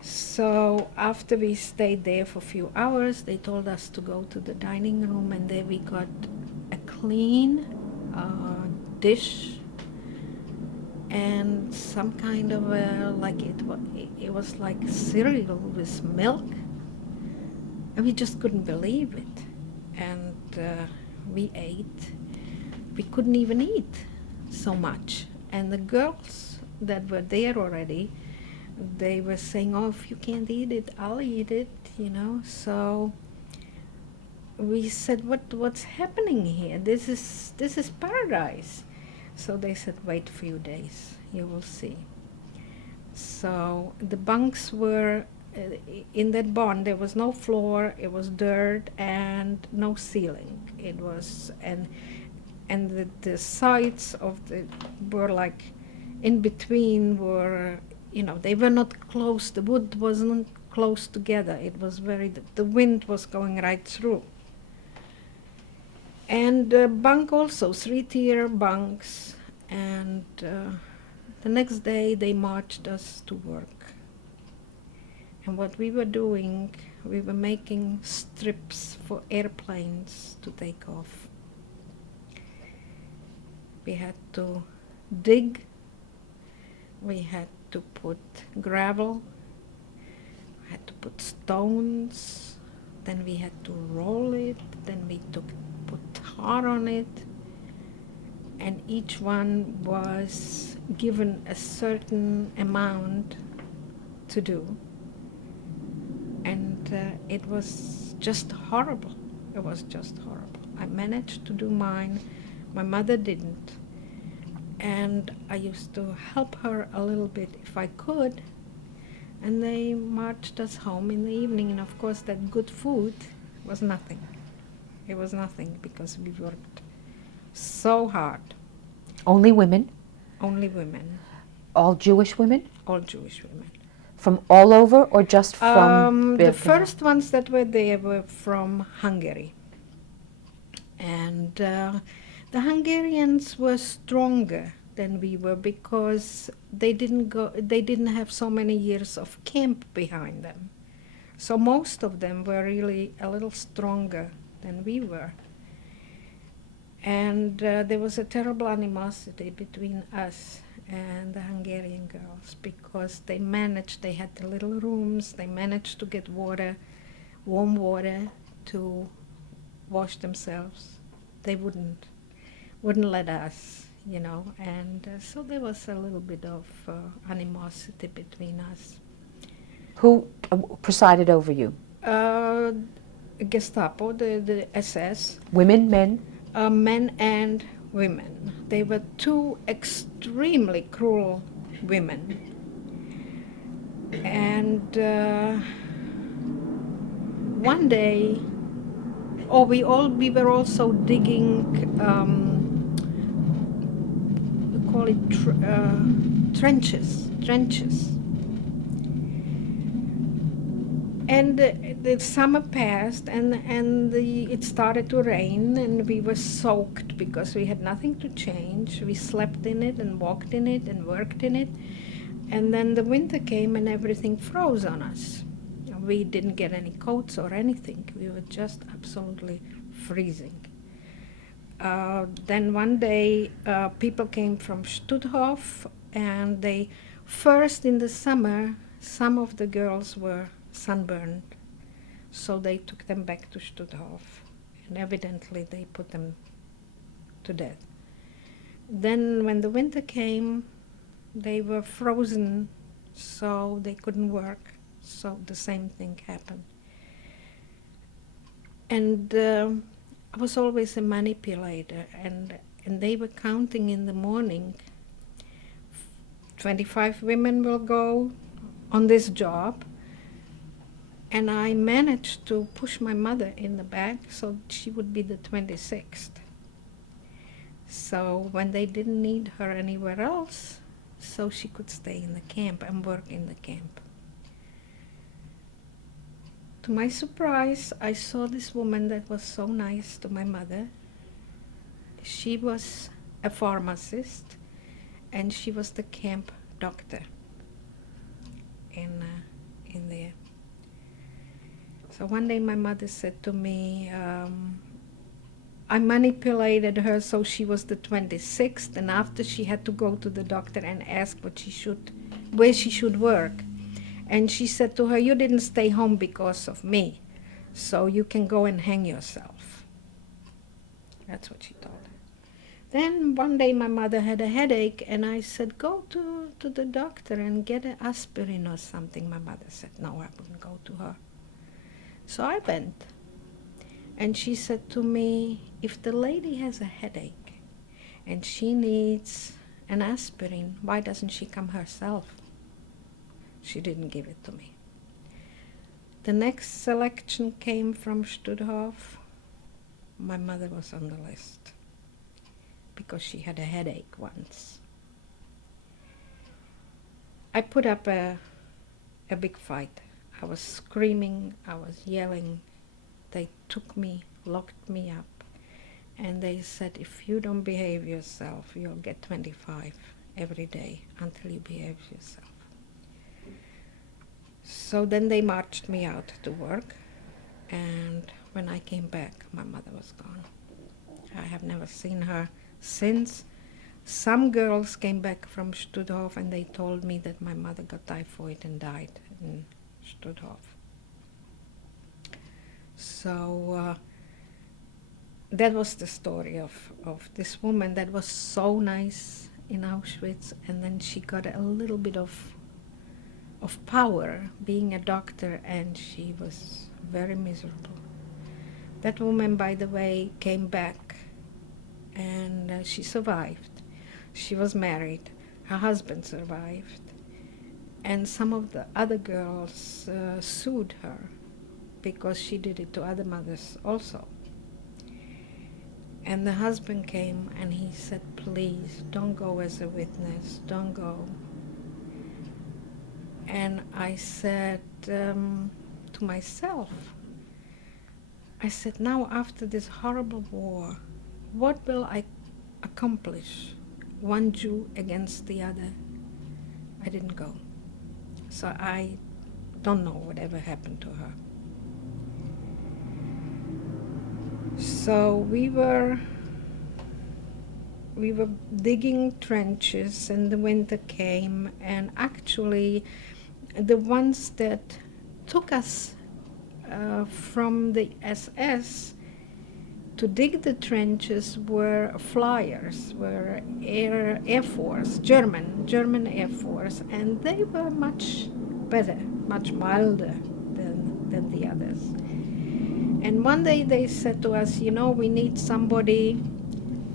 So after we stayed there for a few hours, they told us to go to the dining room, and there we got a clean dish and some kind of it was like cereal with milk, and we just couldn't believe it. And we ate. We couldn't even eat so much, and the girls that were there already, they were saying, "Oh, if you can't eat it, I'll eat it," you know. So we said, "What's happening here? This is paradise." So they said, "Wait a few days, you will see." So the bunks were in that barn. There was no floor. It was dirt and no ceiling. It was and the sides of the were like in between were, you know, they were not close. The wood wasn't close together. It was the wind was going right through. And bunk also 3-tier bunks, and the next day they marched us to work. And what we were doing, we were making strips for airplanes to take off. We had to dig, we had to put gravel, we had to put stones, then we had to roll it, then we put tar on it, and each one was given a certain amount to do. And it was just horrible. It was just horrible. I managed to do mine. My mother didn't. And I used to help her a little bit if I could. And they marched us home in the evening. And of course, that good food was nothing. It was nothing because we worked so hard. Only women? Only women. All Jewish women? All Jewish women. From all over or just from The Birkenau? first ones that were there were from Hungary. And the Hungarians were stronger than we were because they didn't have so many years of camp behind them. So most of them were really a little stronger than we were. And there was a terrible animosity between us and the Hungarian girls because they had the little rooms, they managed to get water, warm water to wash themselves. They wouldn't let us, you know, and so there was a little bit of animosity between us. Who presided over you? Gestapo, the SS. Women, men? Men and women. They were two extremely cruel women. And one day, we were also digging, we call it trenches. And the summer passed, and it started to rain, and we were soaked because we had nothing to change. We slept in it and walked in it and worked in it. And then the winter came and everything froze on us. We didn't get any coats or anything. We were just absolutely freezing. Then one day, people came from Stutthof, and first in the summer, some of the girls were sunburned, so they took them back to Stutthof, and evidently they put them to death. Then when the winter came, they were frozen, so they couldn't work, so the same thing happened. And I was always a manipulator, and they were counting in the morning, 25 women will go on this job. And I managed to push my mother in the back so she would be the 26th. So when they didn't need her anywhere else, so she could stay in the camp and work in the camp. To my surprise, I saw this woman that was so nice to my mother. She was a pharmacist, and she was the camp doctor in there. So one day my mother said to me, I manipulated her so she was the 26th, and after she had to go to the doctor and ask where she should work. And she said to her, you didn't stay home because of me, so you can go and hang yourself. That's what she told her. Then one day my mother had a headache, and I said, go to the doctor and get an aspirin or something. My mother said, no, I wouldn't go to her. So I went, and she said to me, if the lady has a headache and she needs an aspirin, why doesn't she come herself? She didn't give it to me. The next selection came from Stutthof. My mother was on the list because she had a headache once. I put up a big fight. I was screaming, I was yelling. They took me, locked me up, and they said, if you don't behave yourself, you'll get 25 every day until you behave yourself. So then they marched me out to work, and when I came back, my mother was gone. I have never seen her since. Some girls came back from Stutthof and they told me that my mother got typhoid and died in Stutthof. So that was the story of this woman that was so nice in Auschwitz, and then she got a little bit of power being a doctor, and she was very miserable. That woman, by the way, came back, and she survived. She was married. Her husband survived. And some of the other girls sued her because she did it to other mothers also. And the husband came and he said, please, don't go as a witness, don't go. And I said to myself, I said, now after this horrible war, what will I accomplish? One Jew against the other. I didn't go. So I don't know whatever happened to her. So we were digging trenches, and the winter came, and actually the ones that took us from the SS to dig the trenches were flyers, were Air Force, German Air Force, and they were much better, much milder than the others. And one day they said to us, you know, we need somebody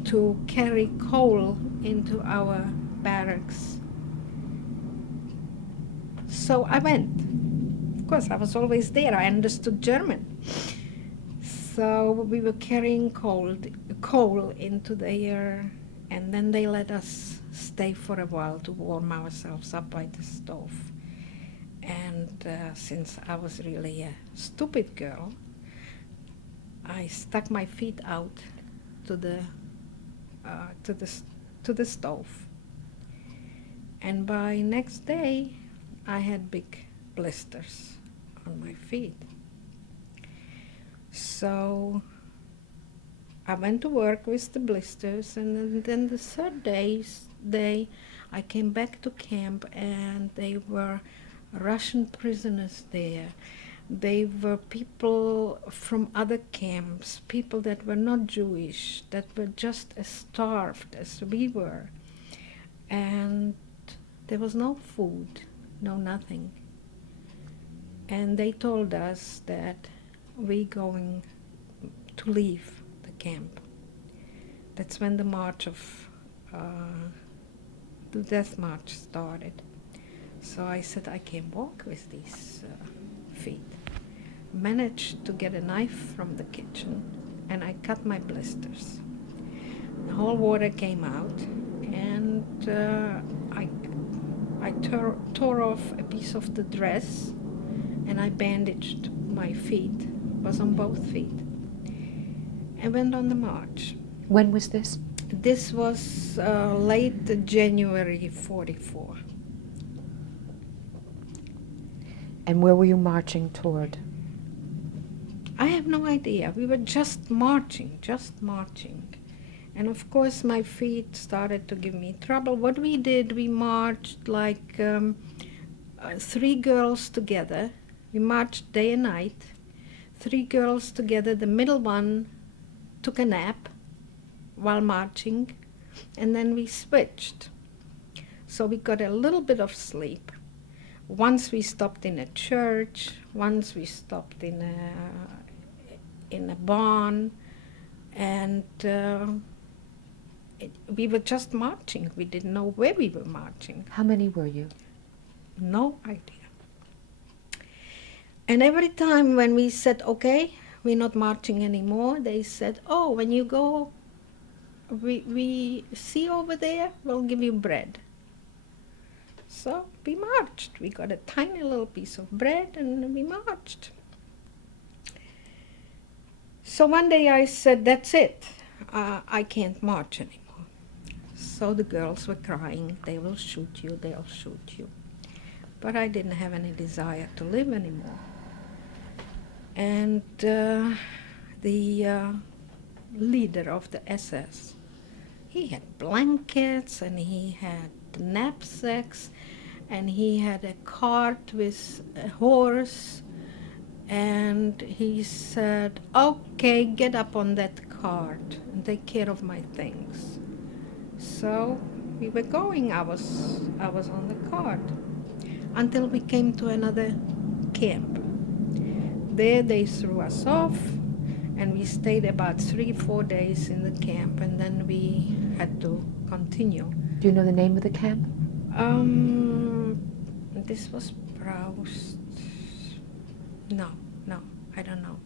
to carry coal into our barracks. So I went. Of course, I was always there. I understood German. So we were carrying coal into there, and then they let us stay for a while to warm ourselves up by the stove. And since I was really a stupid girl, I stuck my feet out to the stove. And by next day, I had big blisters on my feet. So I went to work with the blisters, and then the third day I came back to camp, and they were Russian prisoners there. They were people from other camps, people that were not Jewish, that were just as starved as we were. And there was no food, no nothing. And they told us that we're going to leave the camp. That's when the march of, the death march started. So I said, I can't walk with these feet. Managed to get a knife from the kitchen, and I cut my blisters. The whole water came out, and I tore off a piece of the dress, and I bandaged my feet. It was on both feet. I went on the march. When was this? This was late January 44. And where were you marching toward? I have no idea. We were just marching. And of course my feet started to give me trouble. What we did, we marched like 3 girls together. We marched day and night. 3 girls together. The middle one took a nap while marching. and then we switched. So we got a little bit of sleep. Once we stopped in a church, once we stopped in a barn, and we were just marching. We didn't know where we were marching. How many were you? No idea. And every time when we said, okay, we're not marching anymore, they said, oh, when you go, we see over there, we'll give you bread. So we marched. We got a tiny little piece of bread and we marched. So one day I said, that's it. I can't march anymore. So the girls were crying, they will shoot you, they'll shoot you. But I didn't have any desire to live anymore. And the leader of the SS, he had blankets and he had knapsacks and he had a cart with a horse, and he said, okay, get up on that cart and take care of my things. So we were going. I was on the cart until we came to another camp. There they threw us off, and we stayed about 3-4 days in the camp, and then we had to continue. Do you know the name of the camp? This was Proust. No, I don't know.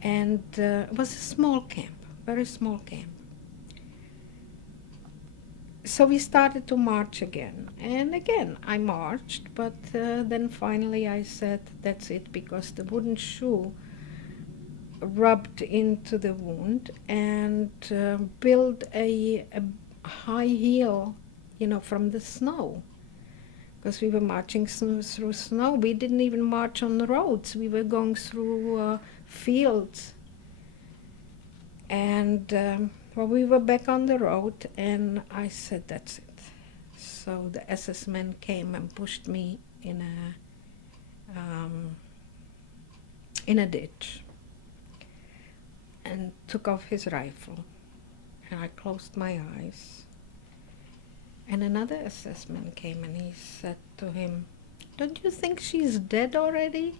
And it was a small camp, very small camp. So we started to march again. And again, I marched, but then finally I said, that's it, because the wooden shoe rubbed into the wound, and built a high heel, from the snow. Because we were marching through snow. We didn't even march on the roads. We were going through fields. And we were back on the road, and I said, that's it. So the SS men came and pushed me in a ditch and took off his rifle. And I closed my eyes. And another SS man came and he said to him, don't you think she's dead already?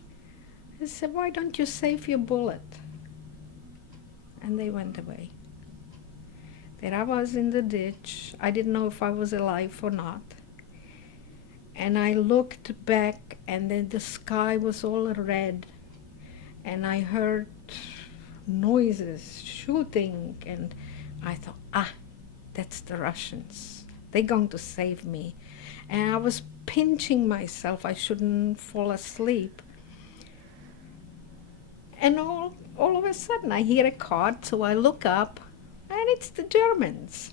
He said, why don't you save your bullet? And they went away. There I was in the ditch. I didn't know if I was alive or not. And I looked back, and then the sky was all red. And I heard noises, shooting, and I thought, that's the Russians. They're going to save me. And I was pinching myself. I shouldn't fall asleep. And all of a sudden I hear a cart, so I look up, and it's the Germans.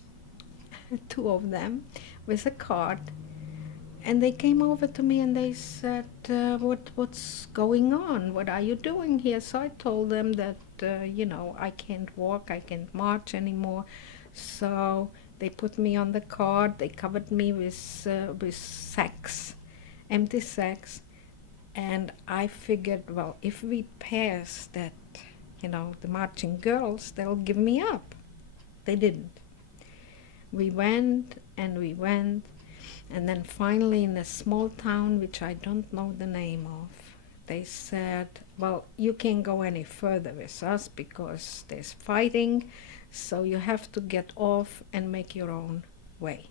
2 of them with a cart. And they came over to me and they said, what's going on? What are you doing here? So I told them that, I can't walk, I can't march anymore. So they put me on the cart, they covered me with sacks, empty sacks. And I figured, well, if we pass that, the marching girls, they'll give me up. They didn't. We went and we went. And then finally in a small town, which I don't know the name of, they said, well, you can't go any further with us because there's fighting, so you have to get off and make your own way.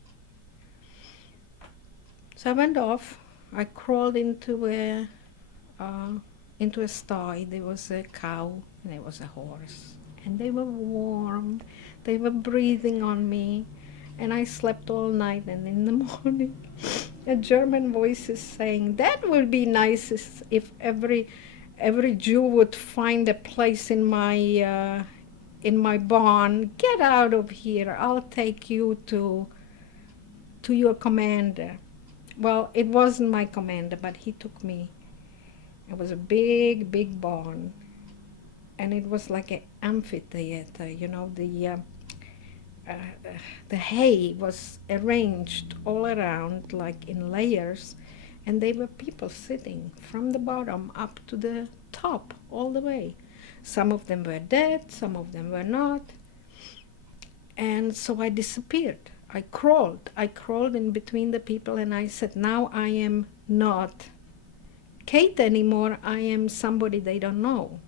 So I went off. I crawled into a sty. There was a cow and there was a horse. And they were warm. They were breathing on me. And I slept all night, and in the morning a German voice is saying, that would be nice if every Jew would find a place in my barn. Get out of here, I'll take you to your commander. Well, it wasn't my commander, but he took me. It was a big, big barn, and it was like an amphitheater, the hay was arranged all around like in layers, and there were people sitting from the bottom up to the top all the way. Some of them were dead, some of them were not. And so I disappeared. I crawled in between the people, and I said, now I am not Kate anymore, I am somebody they don't know.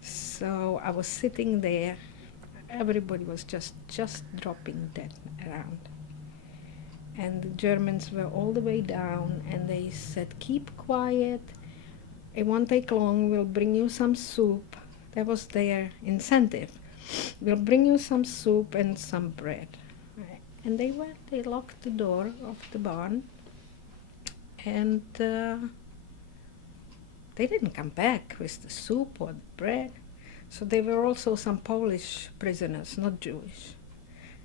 So I was sitting there, everybody was just dropping dead around. And the Germans were all the way down, and they said, keep quiet, it won't take long, we'll bring you some soup. That was their incentive. We'll bring you some soup and some bread. And they went, they locked the door of the barn, and they didn't come back with the soup or the bread. So there were also some Polish prisoners, not Jewish.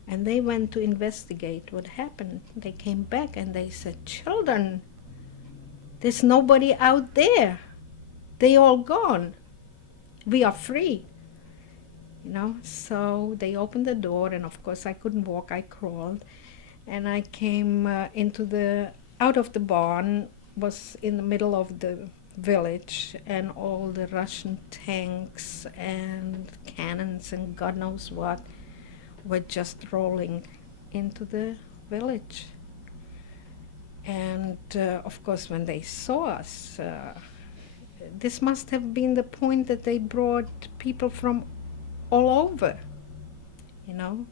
And they went to investigate what happened. They came back and they said, children, there's nobody out there. They all gone. We are free. You know, so they opened the door, and of course I couldn't walk, I crawled. And I came out of the barn, was in the middle of the village, and all the Russian tanks and cannons and God knows what were just rolling into the village. And of course when they saw us, this must have been the point that they brought people from all over, you know.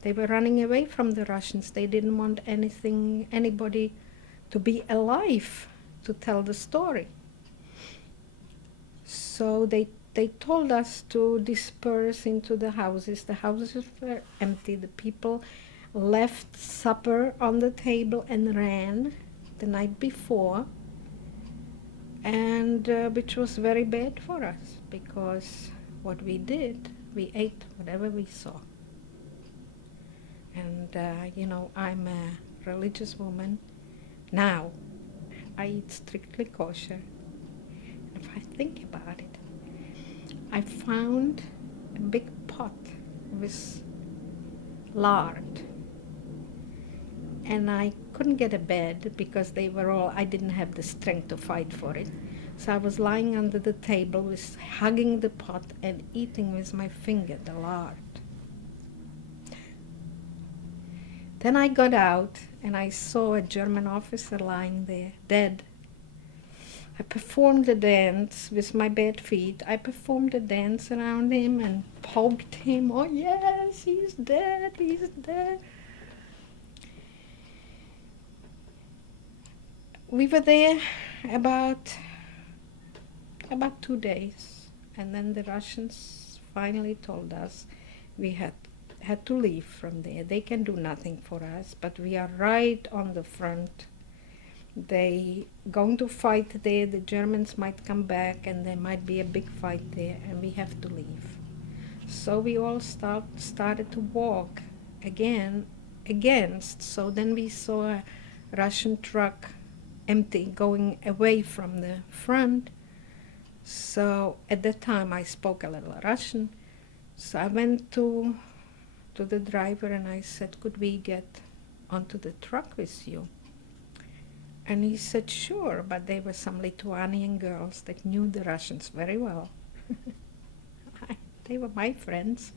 They were running away from the Russians. They didn't want anybody to be alive to tell the story. So they told us to disperse into the houses. The houses were empty. The people left supper on the table and ran the night before, and which was very bad for us, because what we did, we ate whatever we saw. And you know, I'm a religious woman. Now, I eat strictly kosher. If I think about it, I found a big pot with lard. And I couldn't get a bed because they were all, I didn't have the strength to fight for it. So I was lying under the table, with hugging the pot and eating with my finger the lard. Then I got out and I saw a German officer lying there, dead. I performed the dance with my bare feet. I performed a dance around him and poked him. Oh yes, he's dead, he's dead. We were there about 2 days, and then the Russians finally told us we had to leave from there. They can do nothing for us, but we are right on the front. They going to fight there. The Germans might come back, and there might be a big fight there, and we have to leave. So we all started to walk against. So then we saw a Russian truck empty, going away from the front. So at that time I spoke a little Russian. So I went to the driver and I said, could we get onto the truck with you? And he said, sure, but there were some Lithuanian girls that knew the Russians very well. They were my friends.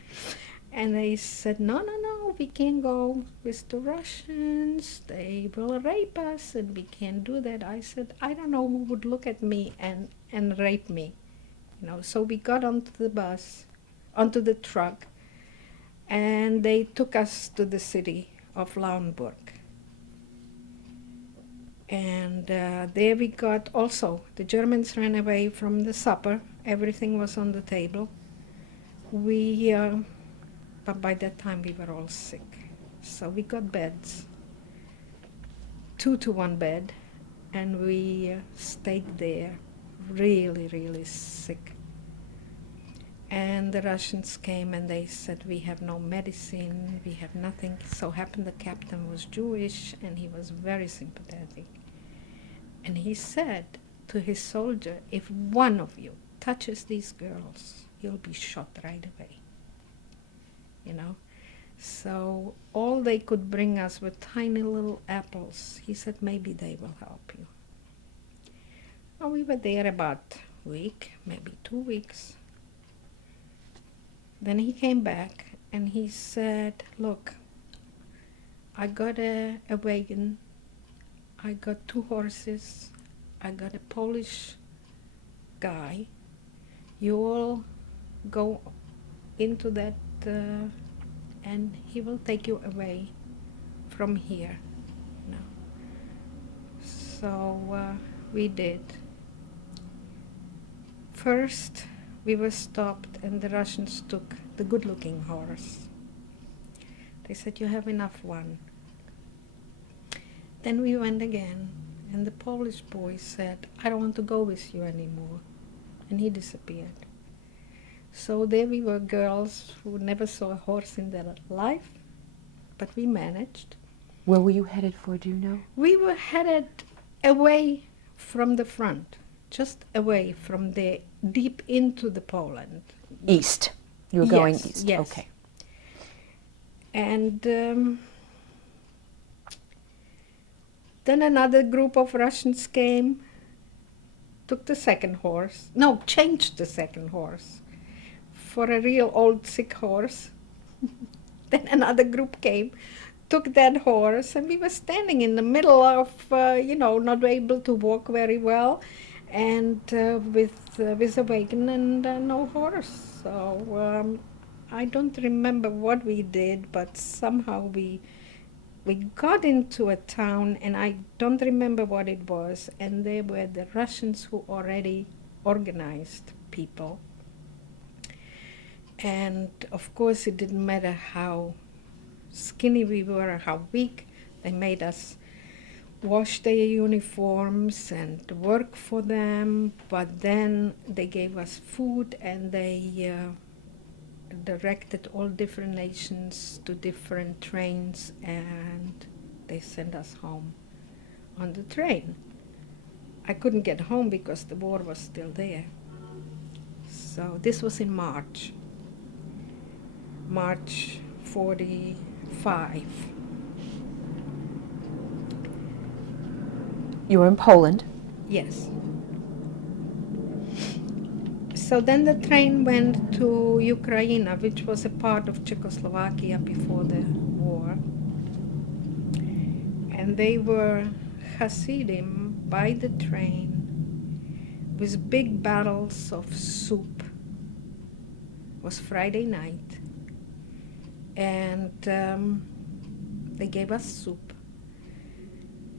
And they said, no, we can't go with the Russians. They will rape us, and we can't do that. I said, I don't know who would look at me and rape me. You know, so we got onto the bus, onto the truck, and they took us to the city of Lauenburg. And there we got also, the Germans ran away from the supper. Everything was on the table. But by that time we were all sick. So we got beds, 2 to 1 bed, and we stayed there, really, really sick. And the Russians came and they said, we have no medicine, we have nothing. So happened the captain was Jewish, and he was very sympathetic. And he said to his soldier, if one of you touches these girls, you'll be shot right away. You know, so all they could bring us were tiny little apples. He said, maybe they will help you. Well, we were there about a week, maybe 2 weeks. Then he came back and he said, look, I got a wagon, I got 2 horses, I got a Polish guy. You all go into that and he will take you away from here. No. So we did. First, we were stopped and the Russians took the good-looking horse. They said, you have enough one. Then we went again, and the Polish boy said, I don't want to go with you anymore. And he disappeared. So there we were, girls who never saw a horse in their life, but we managed. Where were you headed for, do you know? We were headed away from the front, just away from there, deep into the Poland. East. You were going Yes, east. yes. Okay. And then another group of Russians came, took the second horse, no, changed the second horse for a real old sick horse. Then another group came, took that horse, and we were standing in the middle of, not able to walk very well, and with a wagon and no horse. So I don't remember what we did, but somehow we got into a town, and I don't remember what it was, and there were the Russians who already organized people. And of course it didn't matter how skinny we were or how weak, they made us wash their uniforms and work for them, but then they gave us food, and they directed all different nations to different trains, and they sent us home on the train. I couldn't get home because the war was still there. So this was in March 45. You were in Poland? Yes. So then the train went to Ukraine, which was a part of Czechoslovakia before the war. And they were Hasidim by the train with big barrels of soup. It was Friday night. And they gave us soup.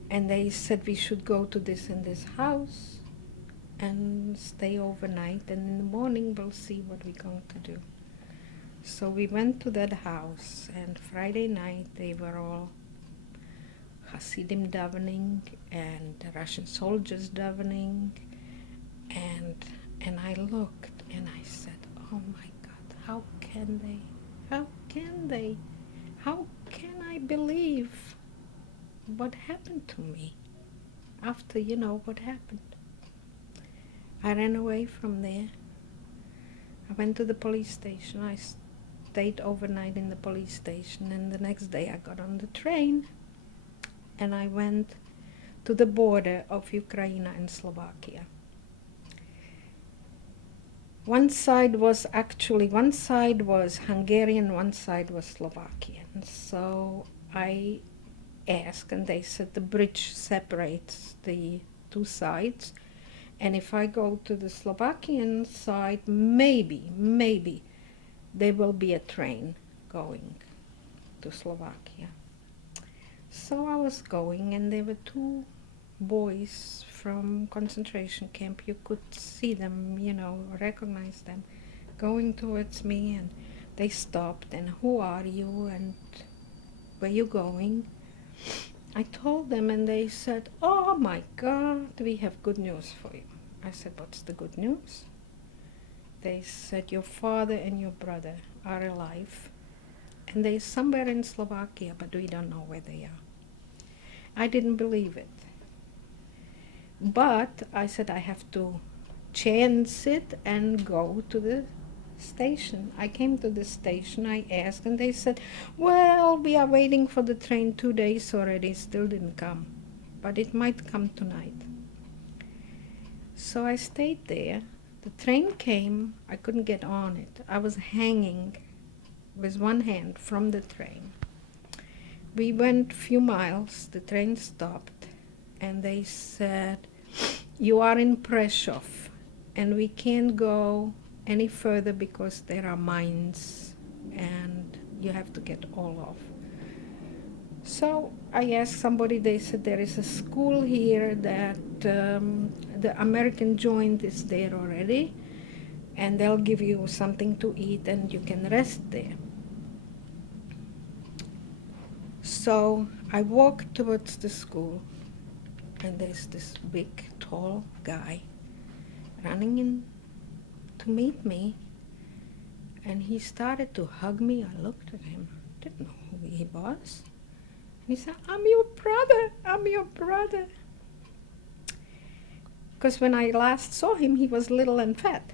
And they said we should go to this and this house and stay overnight, and in the morning we'll see what we're going to do. So we went to that house, and Friday night they were all Hasidim davening and Russian soldiers davening, and I looked and I said, oh my God, how can they? How can I believe what happened to me after, what happened? I ran away from there. I went to the police station. I stayed overnight in the police station, and the next day I got on the train and I went to the border of Ukraine and Slovakia. One side was Hungarian, one side was Slovakian. So I asked, and they said the bridge separates the 2 sides. And if I go to the Slovakian side, maybe there will be a train going to Slovakia. So I was going, and there were 2 boys from concentration camp. You could see them, recognize them, going towards me, and they stopped, and who are you, and where you going? I told them, and they said, oh my God, we have good news for you. I said, what's the good news? They said, your father and your brother are alive, and they're somewhere in Slovakia, but we don't know where they are. I didn't believe it. But I said, I have to chance it and go to the station. I came to the station, I asked, and they said, well, we are waiting for the train 2 days already, still didn't come, but it might come tonight. So I stayed there. The train came, I couldn't get on it. I was hanging with one hand from the train. We went few miles, the train stopped, and they said, "You are in Prešov, and we can't go any further because there are mines, and you have to get all off." So I asked somebody, they said there is a school here that the American joint is there already, and they'll give you something to eat and you can rest there. So I walked towards the school, and there's this big, tall guy running in to meet me, and he started to hug me. I looked at him, didn't know who he was. And he said, "I'm your brother, I'm your brother." Because when I last saw him, he was little and fat.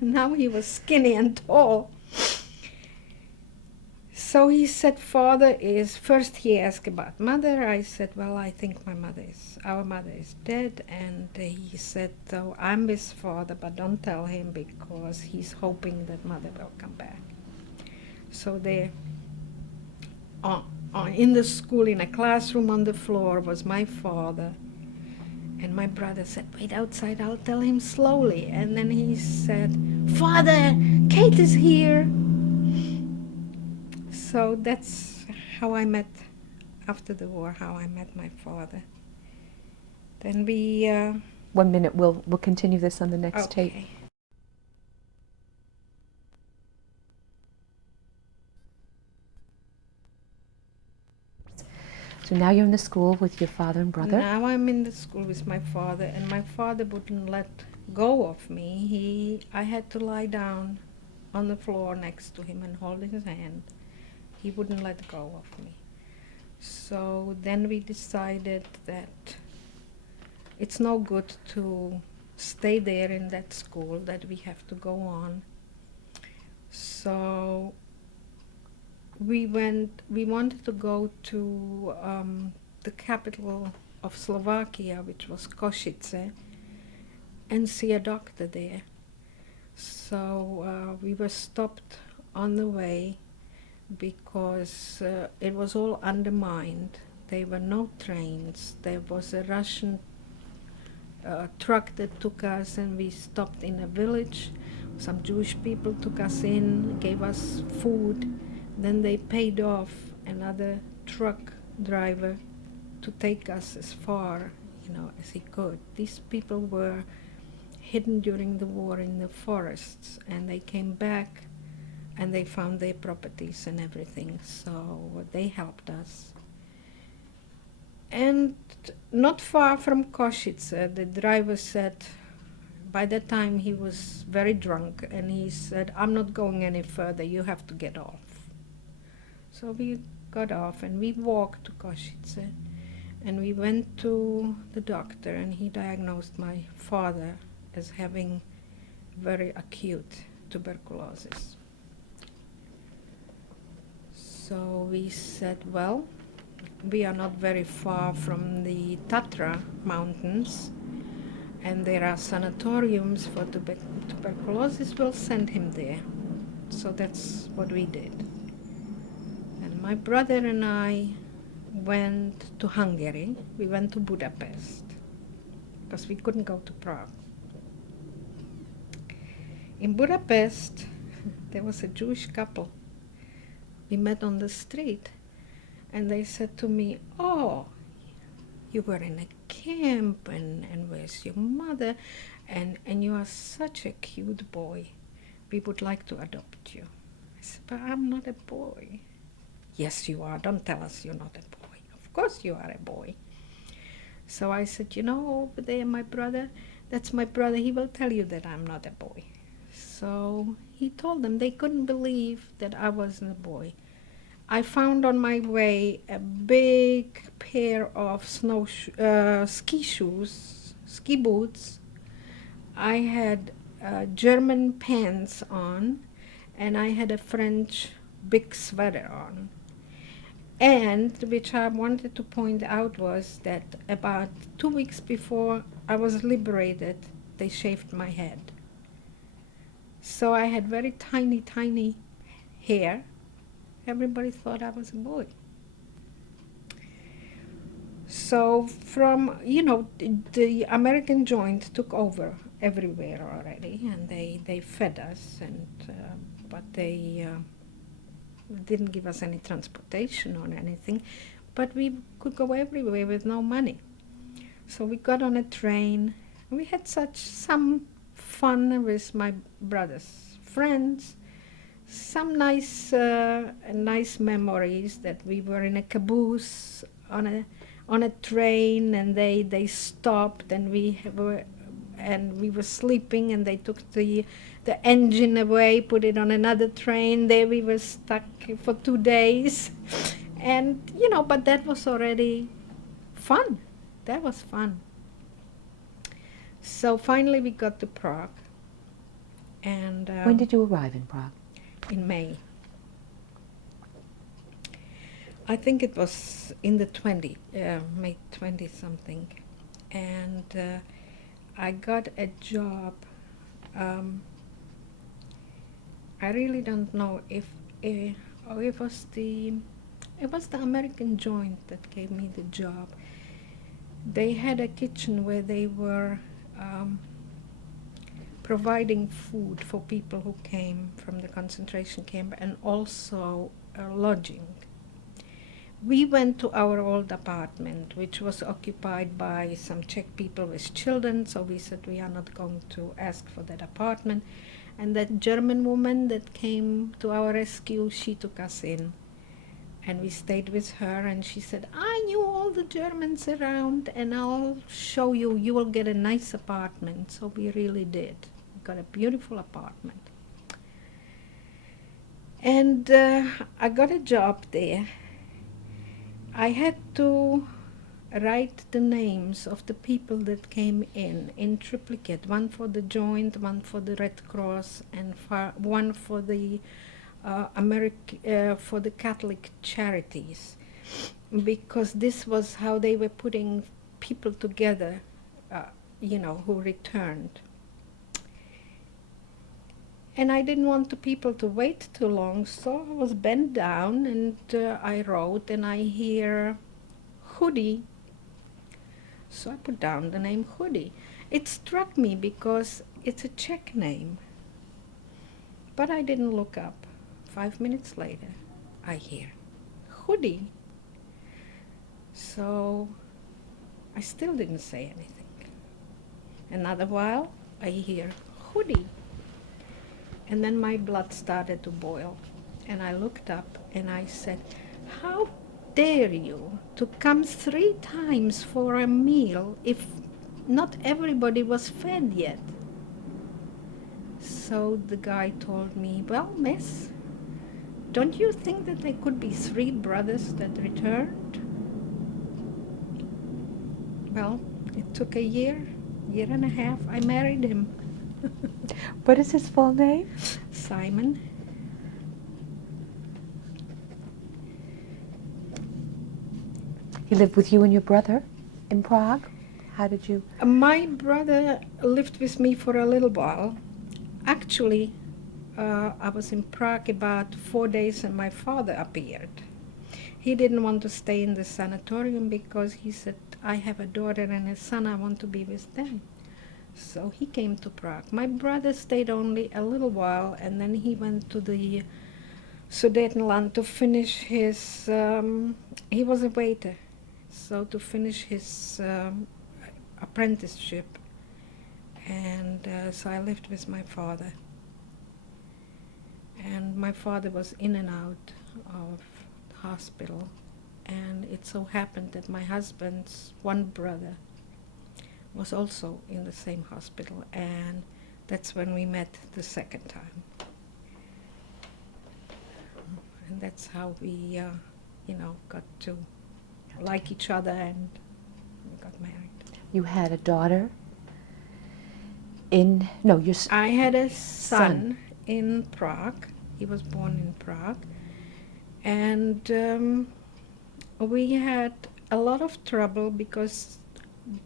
Now he was skinny and tall. So he said, "Father is," first he asked about mother. I said, "Well, I think our mother is dead." And he said, "So I'm his father, but don't tell him because he's hoping that mother will come back." So there, in the school, in a classroom on the floor, was my father. And my brother said, "Wait outside, I'll tell him slowly." And then he said, "Father, Kate is here." So that's how I met, after the war, how I met my father. Then we... 1 minute, we'll continue this on the next tape. okay. So now you're in the school with your father and brother. Now I'm in the school with my father, and my father wouldn't let go of me. I had to lie down on the floor next to him and hold his hand. He wouldn't let go of me. So then we decided that it's no good to stay there in that school, that we have to go on. So we wanted to go to the capital of Slovakia, which was Košice, and see a doctor there. So we were stopped on the way because it was all undermined. There were no trains. There was a Russian truck that took us, and we stopped in a village. Some Jewish people took us in, gave us food. Then they paid off another truck driver to take us as far, as he could. These people were hidden during the war in the forests, and they came back and they found their properties and everything, so they helped us. And not far from Košice, the driver said, by that time he was very drunk, and he said, "I'm not going any further, you have to get off." So we got off and we walked to Košice, and we went to the doctor, and he diagnosed my father as having very acute tuberculosis. So we said, well, we are not very far from the Tatra mountains, and there are sanatoriums for tuberculosis. We'll send him there. So that's what we did. And my brother and I went to Hungary. We went to Budapest because we couldn't go to Prague. In Budapest, there was a Jewish couple. We met on the street, and they said to me, "Oh, you were in a camp, and where's your mother? And you are such a cute boy. We would like to adopt you." I said, "But I'm not a boy." "Yes, you are. Don't tell us you're not a boy. Of course you are a boy." So I said, "Over there, my brother, that's my brother. He will tell you that I'm not a boy." So he told them. They couldn't believe that I wasn't a boy. I found on my way a big pair of ski shoes, ski boots. I had German pants on, and I had a French big sweater on. And which I wanted to point out was that about 2 weeks before I was liberated, they shaved my head. So I had very tiny, tiny hair, Everybody thought I was a boy. So from, the American joint took over everywhere already, and they fed us, and but they didn't give us any transportation or anything, but we could go everywhere with no money. So we got on a train. We had some fun with my brother's friends, some nice memories that we were in a caboose on a train, and they stopped, and we were sleeping, and they took the engine away, put it on another train. There we were stuck for 2 days, and but that was already fun. That was fun. So finally we got to Prague, and When did you arrive in Prague? in May. I think it was in the May 20 something, and I got a job. I really don't know if it was the American joint that gave me the job. They had a kitchen where they were providing food for people who came from the concentration camp, and also lodging. We went to our old apartment, which was occupied by some Czech people with children, so we said we are not going to ask for that apartment. And that German woman that came to our rescue, she took us in. And we stayed with her, and she said, I knew all the Germans around, and I'll show you, you will get a nice apartment. So we really did. We got a beautiful apartment. And I got a job there. I had to write the names of the people that came in triplicate, one for the Joint, one for the Red Cross, and one for the for the Catholic Charities, because this was how they were putting people together, who returned. And I didn't want the people to wait too long, so I was bent down, and I wrote, and I hear Chudy. So I put down the name Chudy. It struck me because it's a Czech name, but I didn't look up. 5 minutes later, I hear Chudy. So I still didn't say anything. Another while, I hear Chudy. And then my blood started to boil. And I looked up and I said, how dare you to come 3 times for a meal if not everybody was fed yet? So the guy told me, well, miss, don't you think that there could be 3 brothers that returned? Well, it took a year and a half. I married him. What is his full name? Simon. He lived with you and your brother in Prague? How did you... My brother lived with me for a little while. Actually, I was in Prague about 4 days and my father appeared. He didn't want to stay in the sanatorium because he said, I have a daughter and a son, I want to be with them. So he came to Prague. My brother stayed only a little while, and then he went to the Sudetenland to finish his, he was a waiter, so to finish his apprenticeship. And so I lived with my father. And my father was in and out of the hospital. And it so happened that my husband's one brother was also in the same hospital, and that's when we met the second time. And that's how we, got to like each other, and we got married. You had a daughter I had a son in Prague. He was born in Prague. And we had a lot of trouble because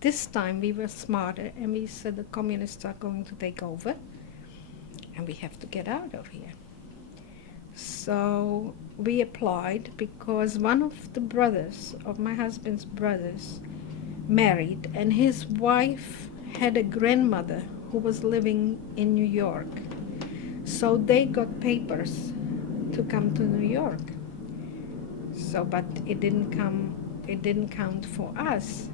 this time we were smarter, and we said the communists are going to take over and we have to get out of here. So we applied because one of the brothers, of my husband's brothers, married, and his wife had a grandmother who was living in New York. So they got papers to come to New York. So, but it didn't count for us.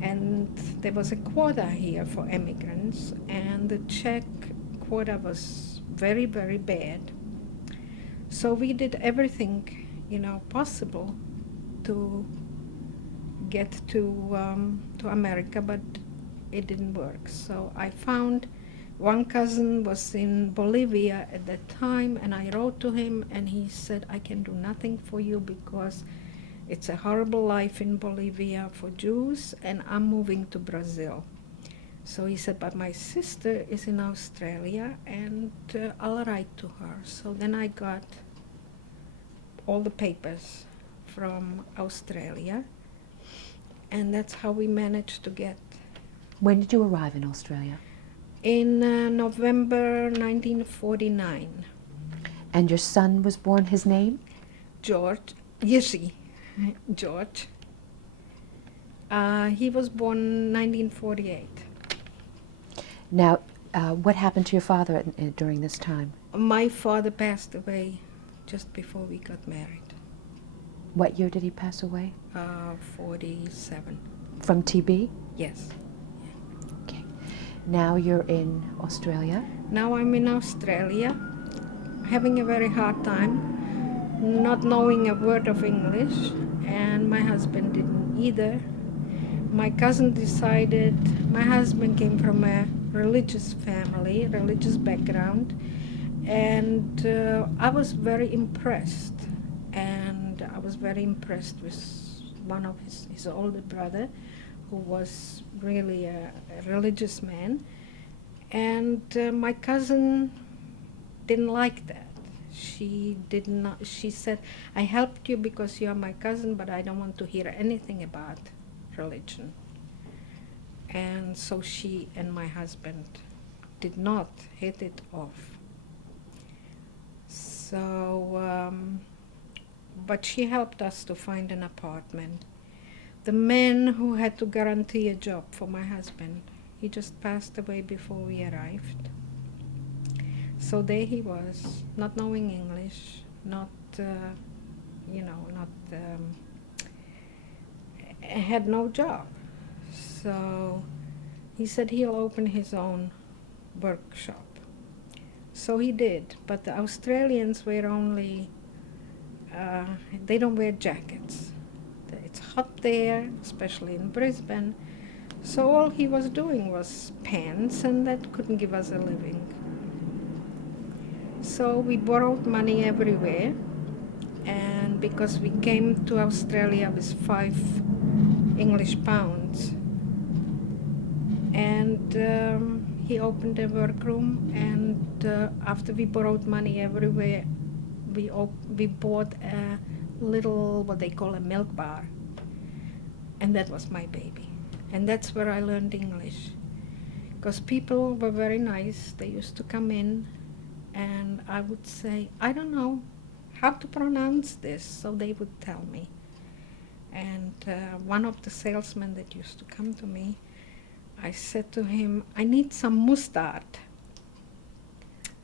And there was a quota here for immigrants, and the Czech quota was very, very bad. So we did everything, possible to get to America, but it didn't work. So I found one cousin was in Bolivia at that time, and I wrote to him, and he said, I can do nothing for you because it's a horrible life in Bolivia for Jews, and I'm moving to Brazil. So he said, but my sister is in Australia, and I'll write to her. So then I got all the papers from Australia, and that's how we managed to get. When did you arrive in Australia? In November 1949. And your son was born, his name? George. He was born 1948. Now, what happened to your father during this time? My father passed away just before we got married. What year did he pass away? 47. From TB? Yes. Okay. Now you're in Australia? Now I'm in Australia, having a very hard time, not knowing a word of English, and my husband didn't either. My cousin decided, my husband came from a religious family, religious background, and I was very impressed. And I was very impressed with one of his older brother, who was really a religious man. And my cousin didn't like that. She said, I helped you because you're my cousin, but I don't want to hear anything about religion. And so she and my husband did not hit it off. So, but she helped us to find an apartment. The man who had to guarantee a job for my husband, he just passed away before we arrived. So there he was, not knowing English, had no job. So he said he'll open his own workshop. So he did, but the Australians were only, they don't wear jackets. It's hot there, especially in Brisbane. So all he was doing was pants, and that couldn't give us a living. So we borrowed money everywhere, and because we came to Australia with 5 English pounds, and he opened a workroom, and after we borrowed money everywhere, we bought a little, what they call a milk bar, and that was my baby. And that's where I learned English, because people were very nice. They used to come in, and I would say, I don't know how to pronounce this, so they would tell me. And one of the salesmen that used to come to me, I said to him, I need some mustard.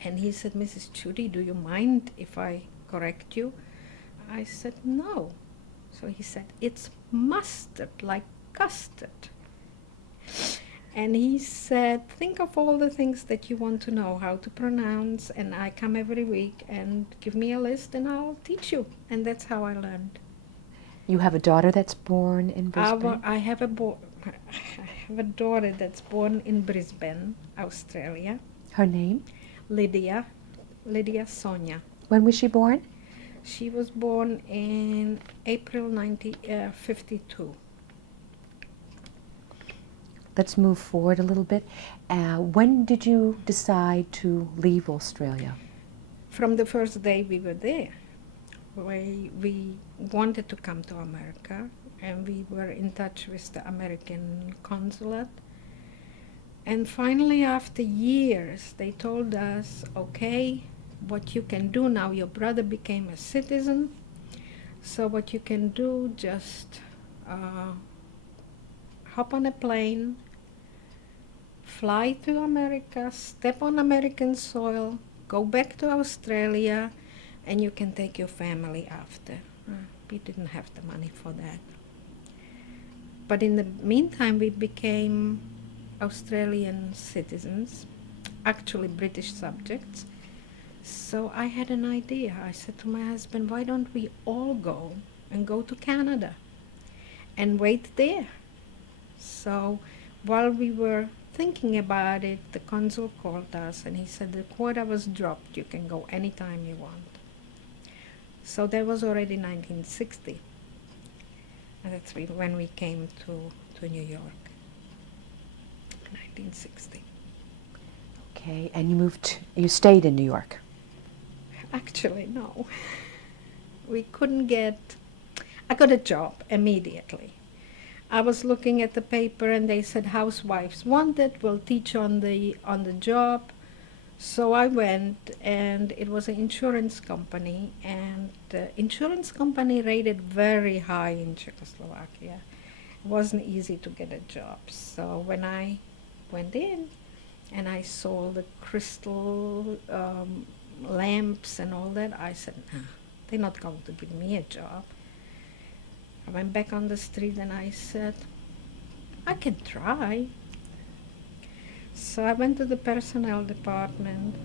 And he said, Mrs. Chudy, do you mind if I correct you? I said, no. So he said, it's mustard, like custard. And he said, think of all the things that you want to know how to pronounce, and I come every week, and give me a list and I'll teach you. And that's how I learned. You have a daughter that's born in Brisbane? I have a daughter that's born in Brisbane, Australia. Her name? Lydia Sonia. When was she born? She was born in April 1952. Let's move forward a little bit. When did you decide to leave Australia? From the first day we were there. We wanted to come to America, and we were in touch with the American consulate. And finally, after years, they told us, okay, what you can do now, your brother became a citizen, so what you can do, just hop on a plane, fly to America, step on American soil, go back to Australia, and you can take your family after. We didn't have the money for that. But in the meantime, we became Australian citizens, actually British subjects. So I had an idea. I said to my husband, why don't we all go and go to Canada and wait there? So while we were thinking about it, the consul called us and he said the quota was dropped. You can go anytime you want. So that was already 1960. And that's when we came to New York, 1960. Okay, and you stayed in New York? Actually, no. We couldn't I got a job immediately. I was looking at the paper and they said housewives wanted, will teach on the job. So I went, and it was an insurance company, and the insurance company rated very high in Czechoslovakia. It wasn't easy to get a job. So when I went in and I saw the crystal lamps and all that, I said, nah, they're not going to give me a job. I went back on the street and I said, I can try. So I went to the personnel department.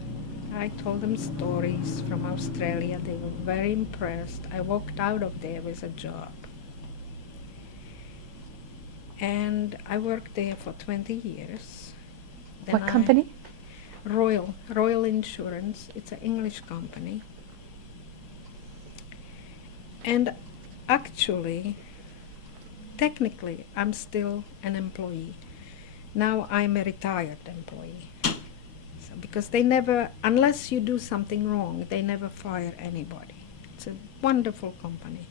I told them stories from Australia. They were very impressed. I walked out of there with a job. And I worked there for 20 years. Then What company? Royal Insurance. It's an English company. And actually, technically, I'm still an employee. Now I'm a retired employee. So, because they never, unless you do something wrong, they never fire anybody. It's a wonderful company.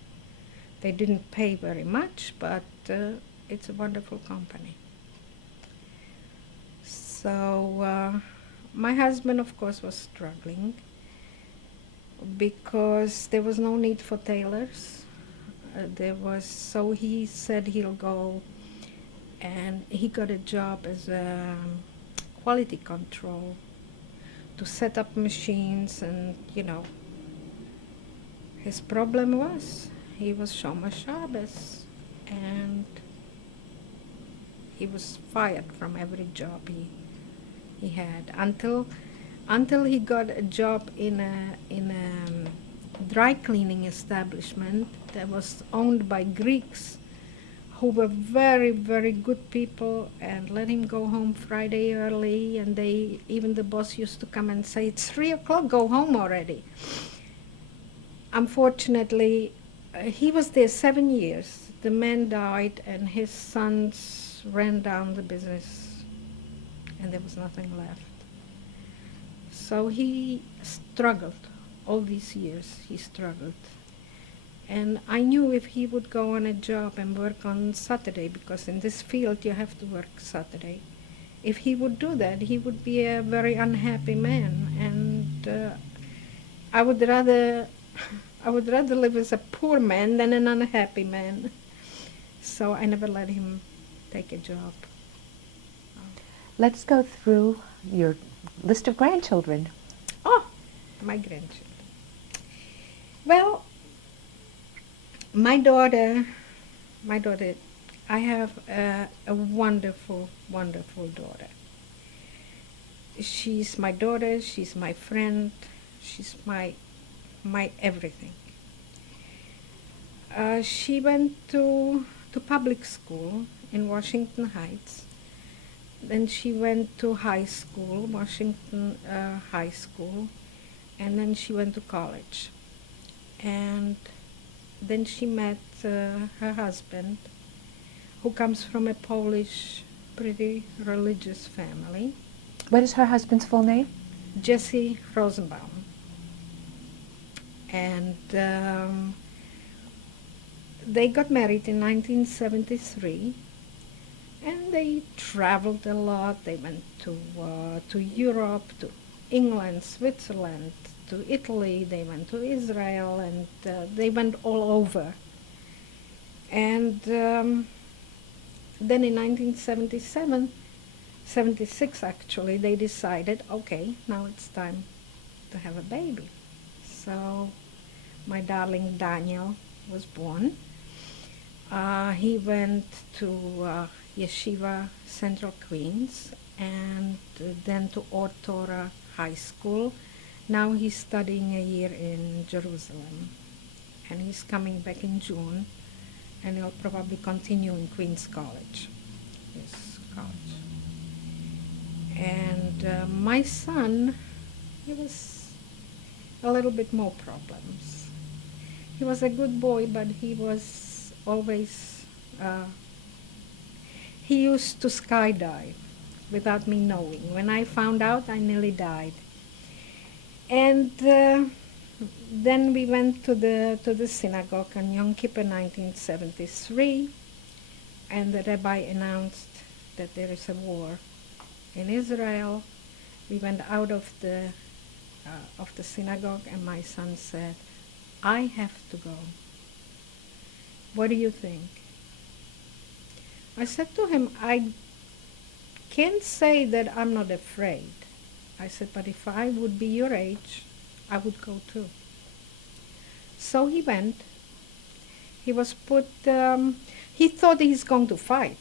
They didn't pay very much, but it's a wonderful company. So my husband, of course, was struggling because there was no need for tailors. So he said he'll go, and he got a job as a quality control to set up machines, and his problem was he was Shomer Shabbos, and he was fired from every job he had until he got a job in a dry cleaning establishment that was owned by Greeks who were very, very good people, and let him go home Friday early, and even the boss used to come and say, it's 3 o'clock, go home already. Unfortunately, he was there 7 years. The man died and his sons ran down the business and there was nothing left. So he struggled. All these years he struggled. And I knew if he would go on a job and work on Saturday, because in this field you have to work Saturday, if he would do that, he would be a very unhappy man. And I would rather live as a poor man than an unhappy man. So I never let him take a job. Let's go through your list of grandchildren. Oh, my grandchildren. Well, my daughter, I have a wonderful, wonderful daughter. She's my daughter, she's my friend, she's my everything. She went to public school in Washington Heights. Then she went to high school, Washington High School, and then she went to college. And then she met her husband, who comes from a Polish, pretty religious family. What is her husband's full name? Jesse Rosenbaum. And they got married in 1973, and they traveled a lot. They went to Europe, to England, Switzerland, to Italy, they went to Israel, and they went all over. And then in 1977, 76 actually, they decided, okay, now it's time to have a baby. So my darling Daniel was born. He went to Yeshiva Central Queens and then to Or Torah High School. Now he's studying a year in Jerusalem, and he's coming back in June, and he'll probably continue in Queens College, his college. And my son, he was a little bit more problems. He was a good boy, but he was always, he used to skydive without me knowing. When I found out, I nearly died. And then we went to the synagogue on Yom Kippur 1973, and the rabbi announced that there is a war in Israel. We went out of the synagogue, and my son said, "I have to go. What do you think?" I said to him, "I can't say that I'm not afraid." I said, "But if I would be your age, I would go too." So he went. He was put, he thought he's going to fight,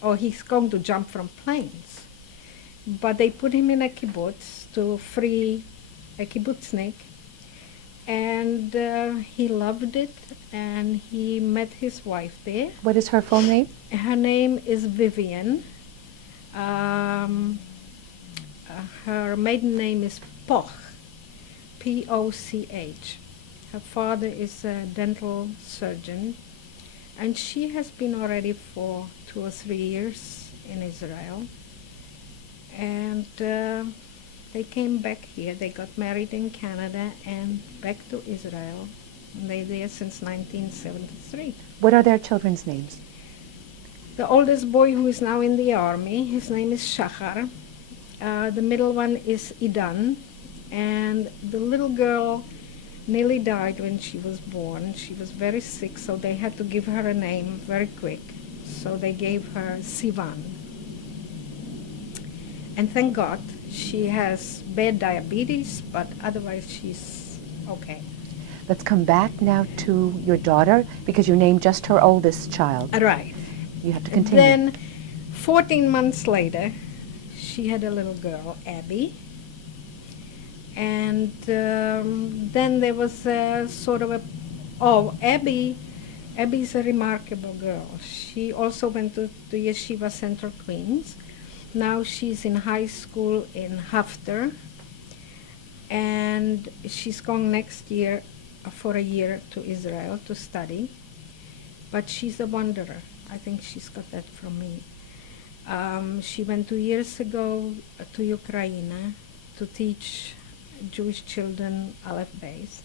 or he's going to jump from planes. But they put him in a kibbutz to free a kibbutznik, and he loved it, and he met his wife there. What is her full name? Her name is Vivian. Her maiden name is Poch, P-O-C-H. Her father is a dental surgeon, and she has been already for 2 or 3 years in Israel. And they came back here. They got married in Canada and back to Israel. And they're there since 1973. What are their children's names? The oldest boy, who is now in the army, his name is Shachar. The middle one is Idan, and the little girl nearly died when she was born. She was very sick, so they had to give her a name very quick. So they gave her Sivan. And thank God, she has bad diabetes, but otherwise she's okay. Let's come back now to your daughter, because you named just her oldest child. Right. You have to continue. Then, 14 months later, she had a little girl, Abby. And then there was a sort of Abby's a remarkable girl. She also went to Yeshiva Central Queens. Now she's in high school in Hafter, and she's going next year for a year to Israel to study. But she's a wanderer. I think she's got that from me. She went 2 years ago to Ukraine to teach Jewish children Aleph Beis.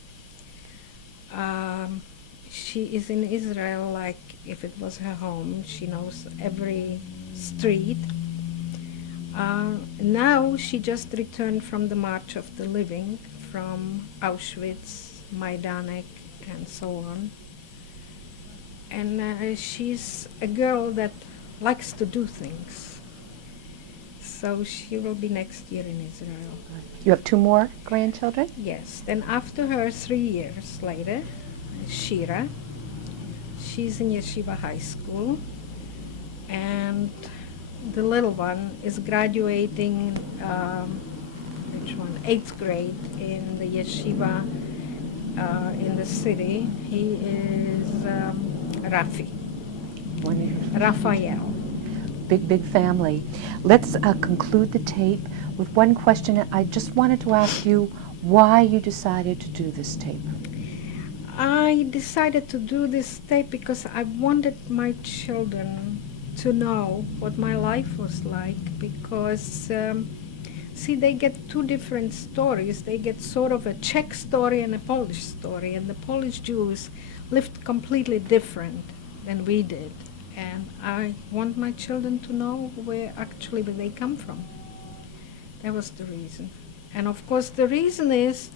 She is in Israel like if it was her home. She knows every street. Now she just returned from the March of the Living from Auschwitz, Majdanek, and so on. And she's a girl that likes to do things. So she will be next year in Israel. You have 2 more grandchildren? Yes. Then after her, 3 years later, Shira. She's in Yeshiva High School. And the little one is graduating, 8th grade in the Yeshiva in the city. He is Rafi. Wonderful. Raphael. Big family. Let's conclude the tape with one question. I just wanted to ask you why you decided to do this tape. I decided to do this tape because I wanted my children to know what my life was like, because see, they get 2 different stories. They get sort of a Czech story and a Polish story, and the Polish Jews lived completely different than we did. And I want my children to know where they come from. That was the reason. And of course the reason is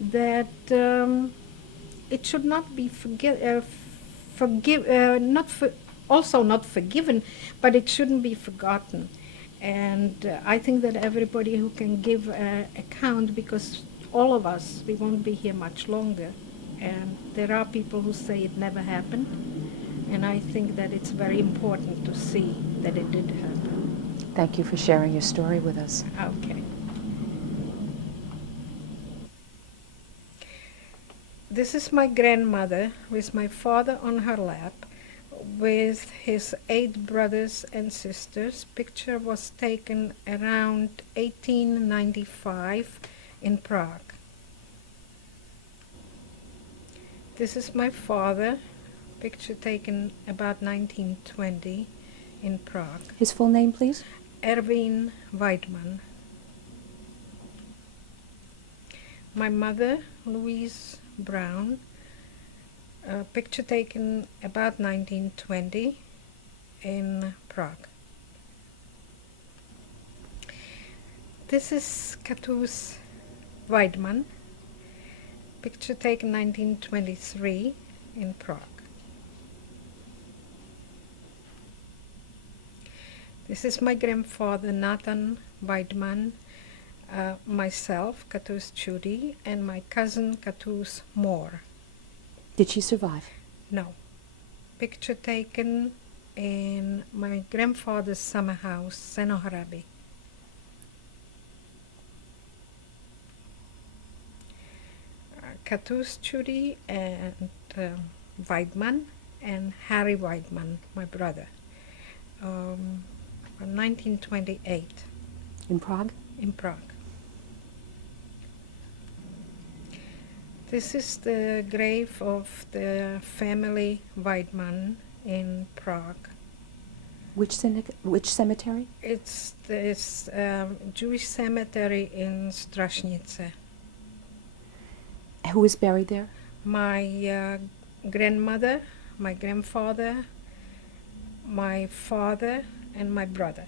that it should not be also not forgiven, but it shouldn't be forgotten. And I think that everybody who can give an account, because all of us, we won't be here much longer, and there are people who say it never happened, and I think that it's very important to see that it did happen. Thank you for sharing your story with us. Okay. This is my grandmother with my father on her lap, with his 8 brothers and sisters. Picture was taken around 1895 in Prague. This is my father, picture taken about 1920 in Prague. His full name, please? Erwin Weidmann. My mother, Louise Brown, picture taken about 1920 in Prague. This is Katuse Weidmann, picture taken 1923 in Prague. This is my grandfather, Nathan Weidmann, myself, Katuse Chudy, and my cousin, Katuse Moore. Did she survive? No. Picture taken in my grandfather's summer house, Senohrabi. Katuse Chudy and Weidmann and Harry Weidmann, my brother, from 1928. In Prague? In Prague. This is the grave of the family Weidmann in Prague. Which cemetery? It's this Jewish cemetery in Strašnice. Who is buried there? My grandmother, my grandfather, my father, and my brother.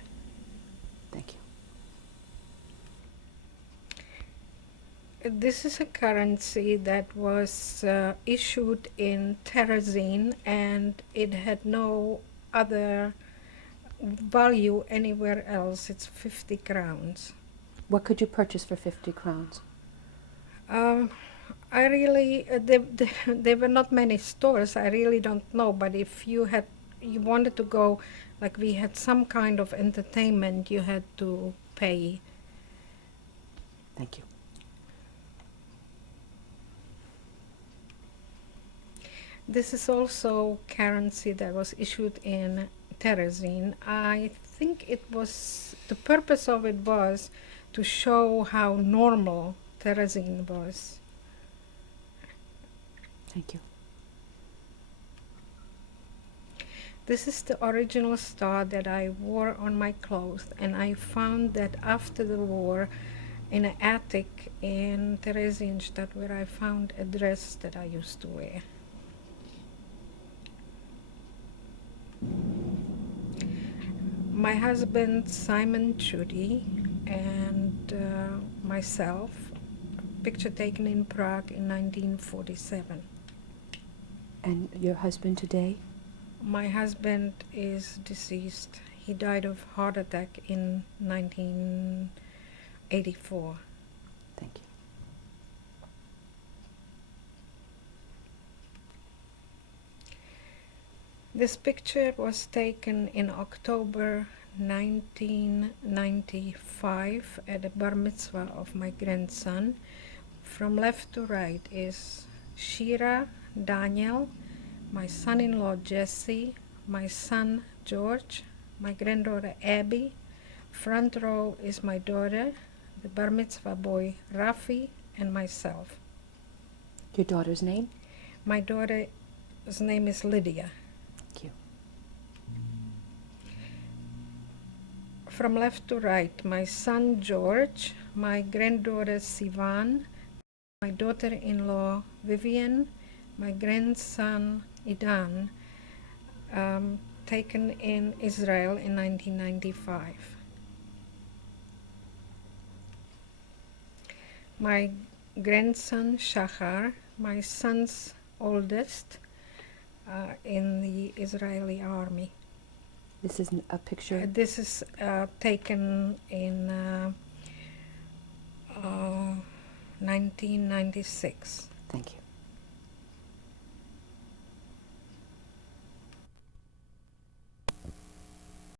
Thank you. This is a currency that was issued in Terezin, and it had no other value anywhere else. It's 50 crowns. What could you purchase for 50 crowns? I really, there were not many stores. I really don't know. But if you wanted to go, like we had some kind of entertainment, you had to pay. Thank you. This is also currency that was issued in Terezin. I think it was, the purpose of it was to show how normal Terezin was. Thank you. This is the original star that I wore on my clothes, and I found that after the war in an attic in Theresienstadt, where I found a dress that I used to wear. My husband Simon Chudy and myself, picture taken in Prague in 1947. And your husband today? My husband is deceased. He died of heart attack in 1984. Thank you. This picture was taken in October 1995 at the bar mitzvah of my grandson. From left to right is Shira, Daniel, my son-in-law Jesse, my son George, my granddaughter Abby. Front row is my daughter, the bar mitzvah boy Rafi, and myself. Your daughter's name? My daughter's name is Lydia. Thank you. From left to right, my son George, my granddaughter Sivan, my daughter-in-law Vivian, my grandson Idan, taken in Israel in 1995. My grandson Shahar, my son's oldest, in the Israeli army. This is a picture. This is taken in 1996. Thank you.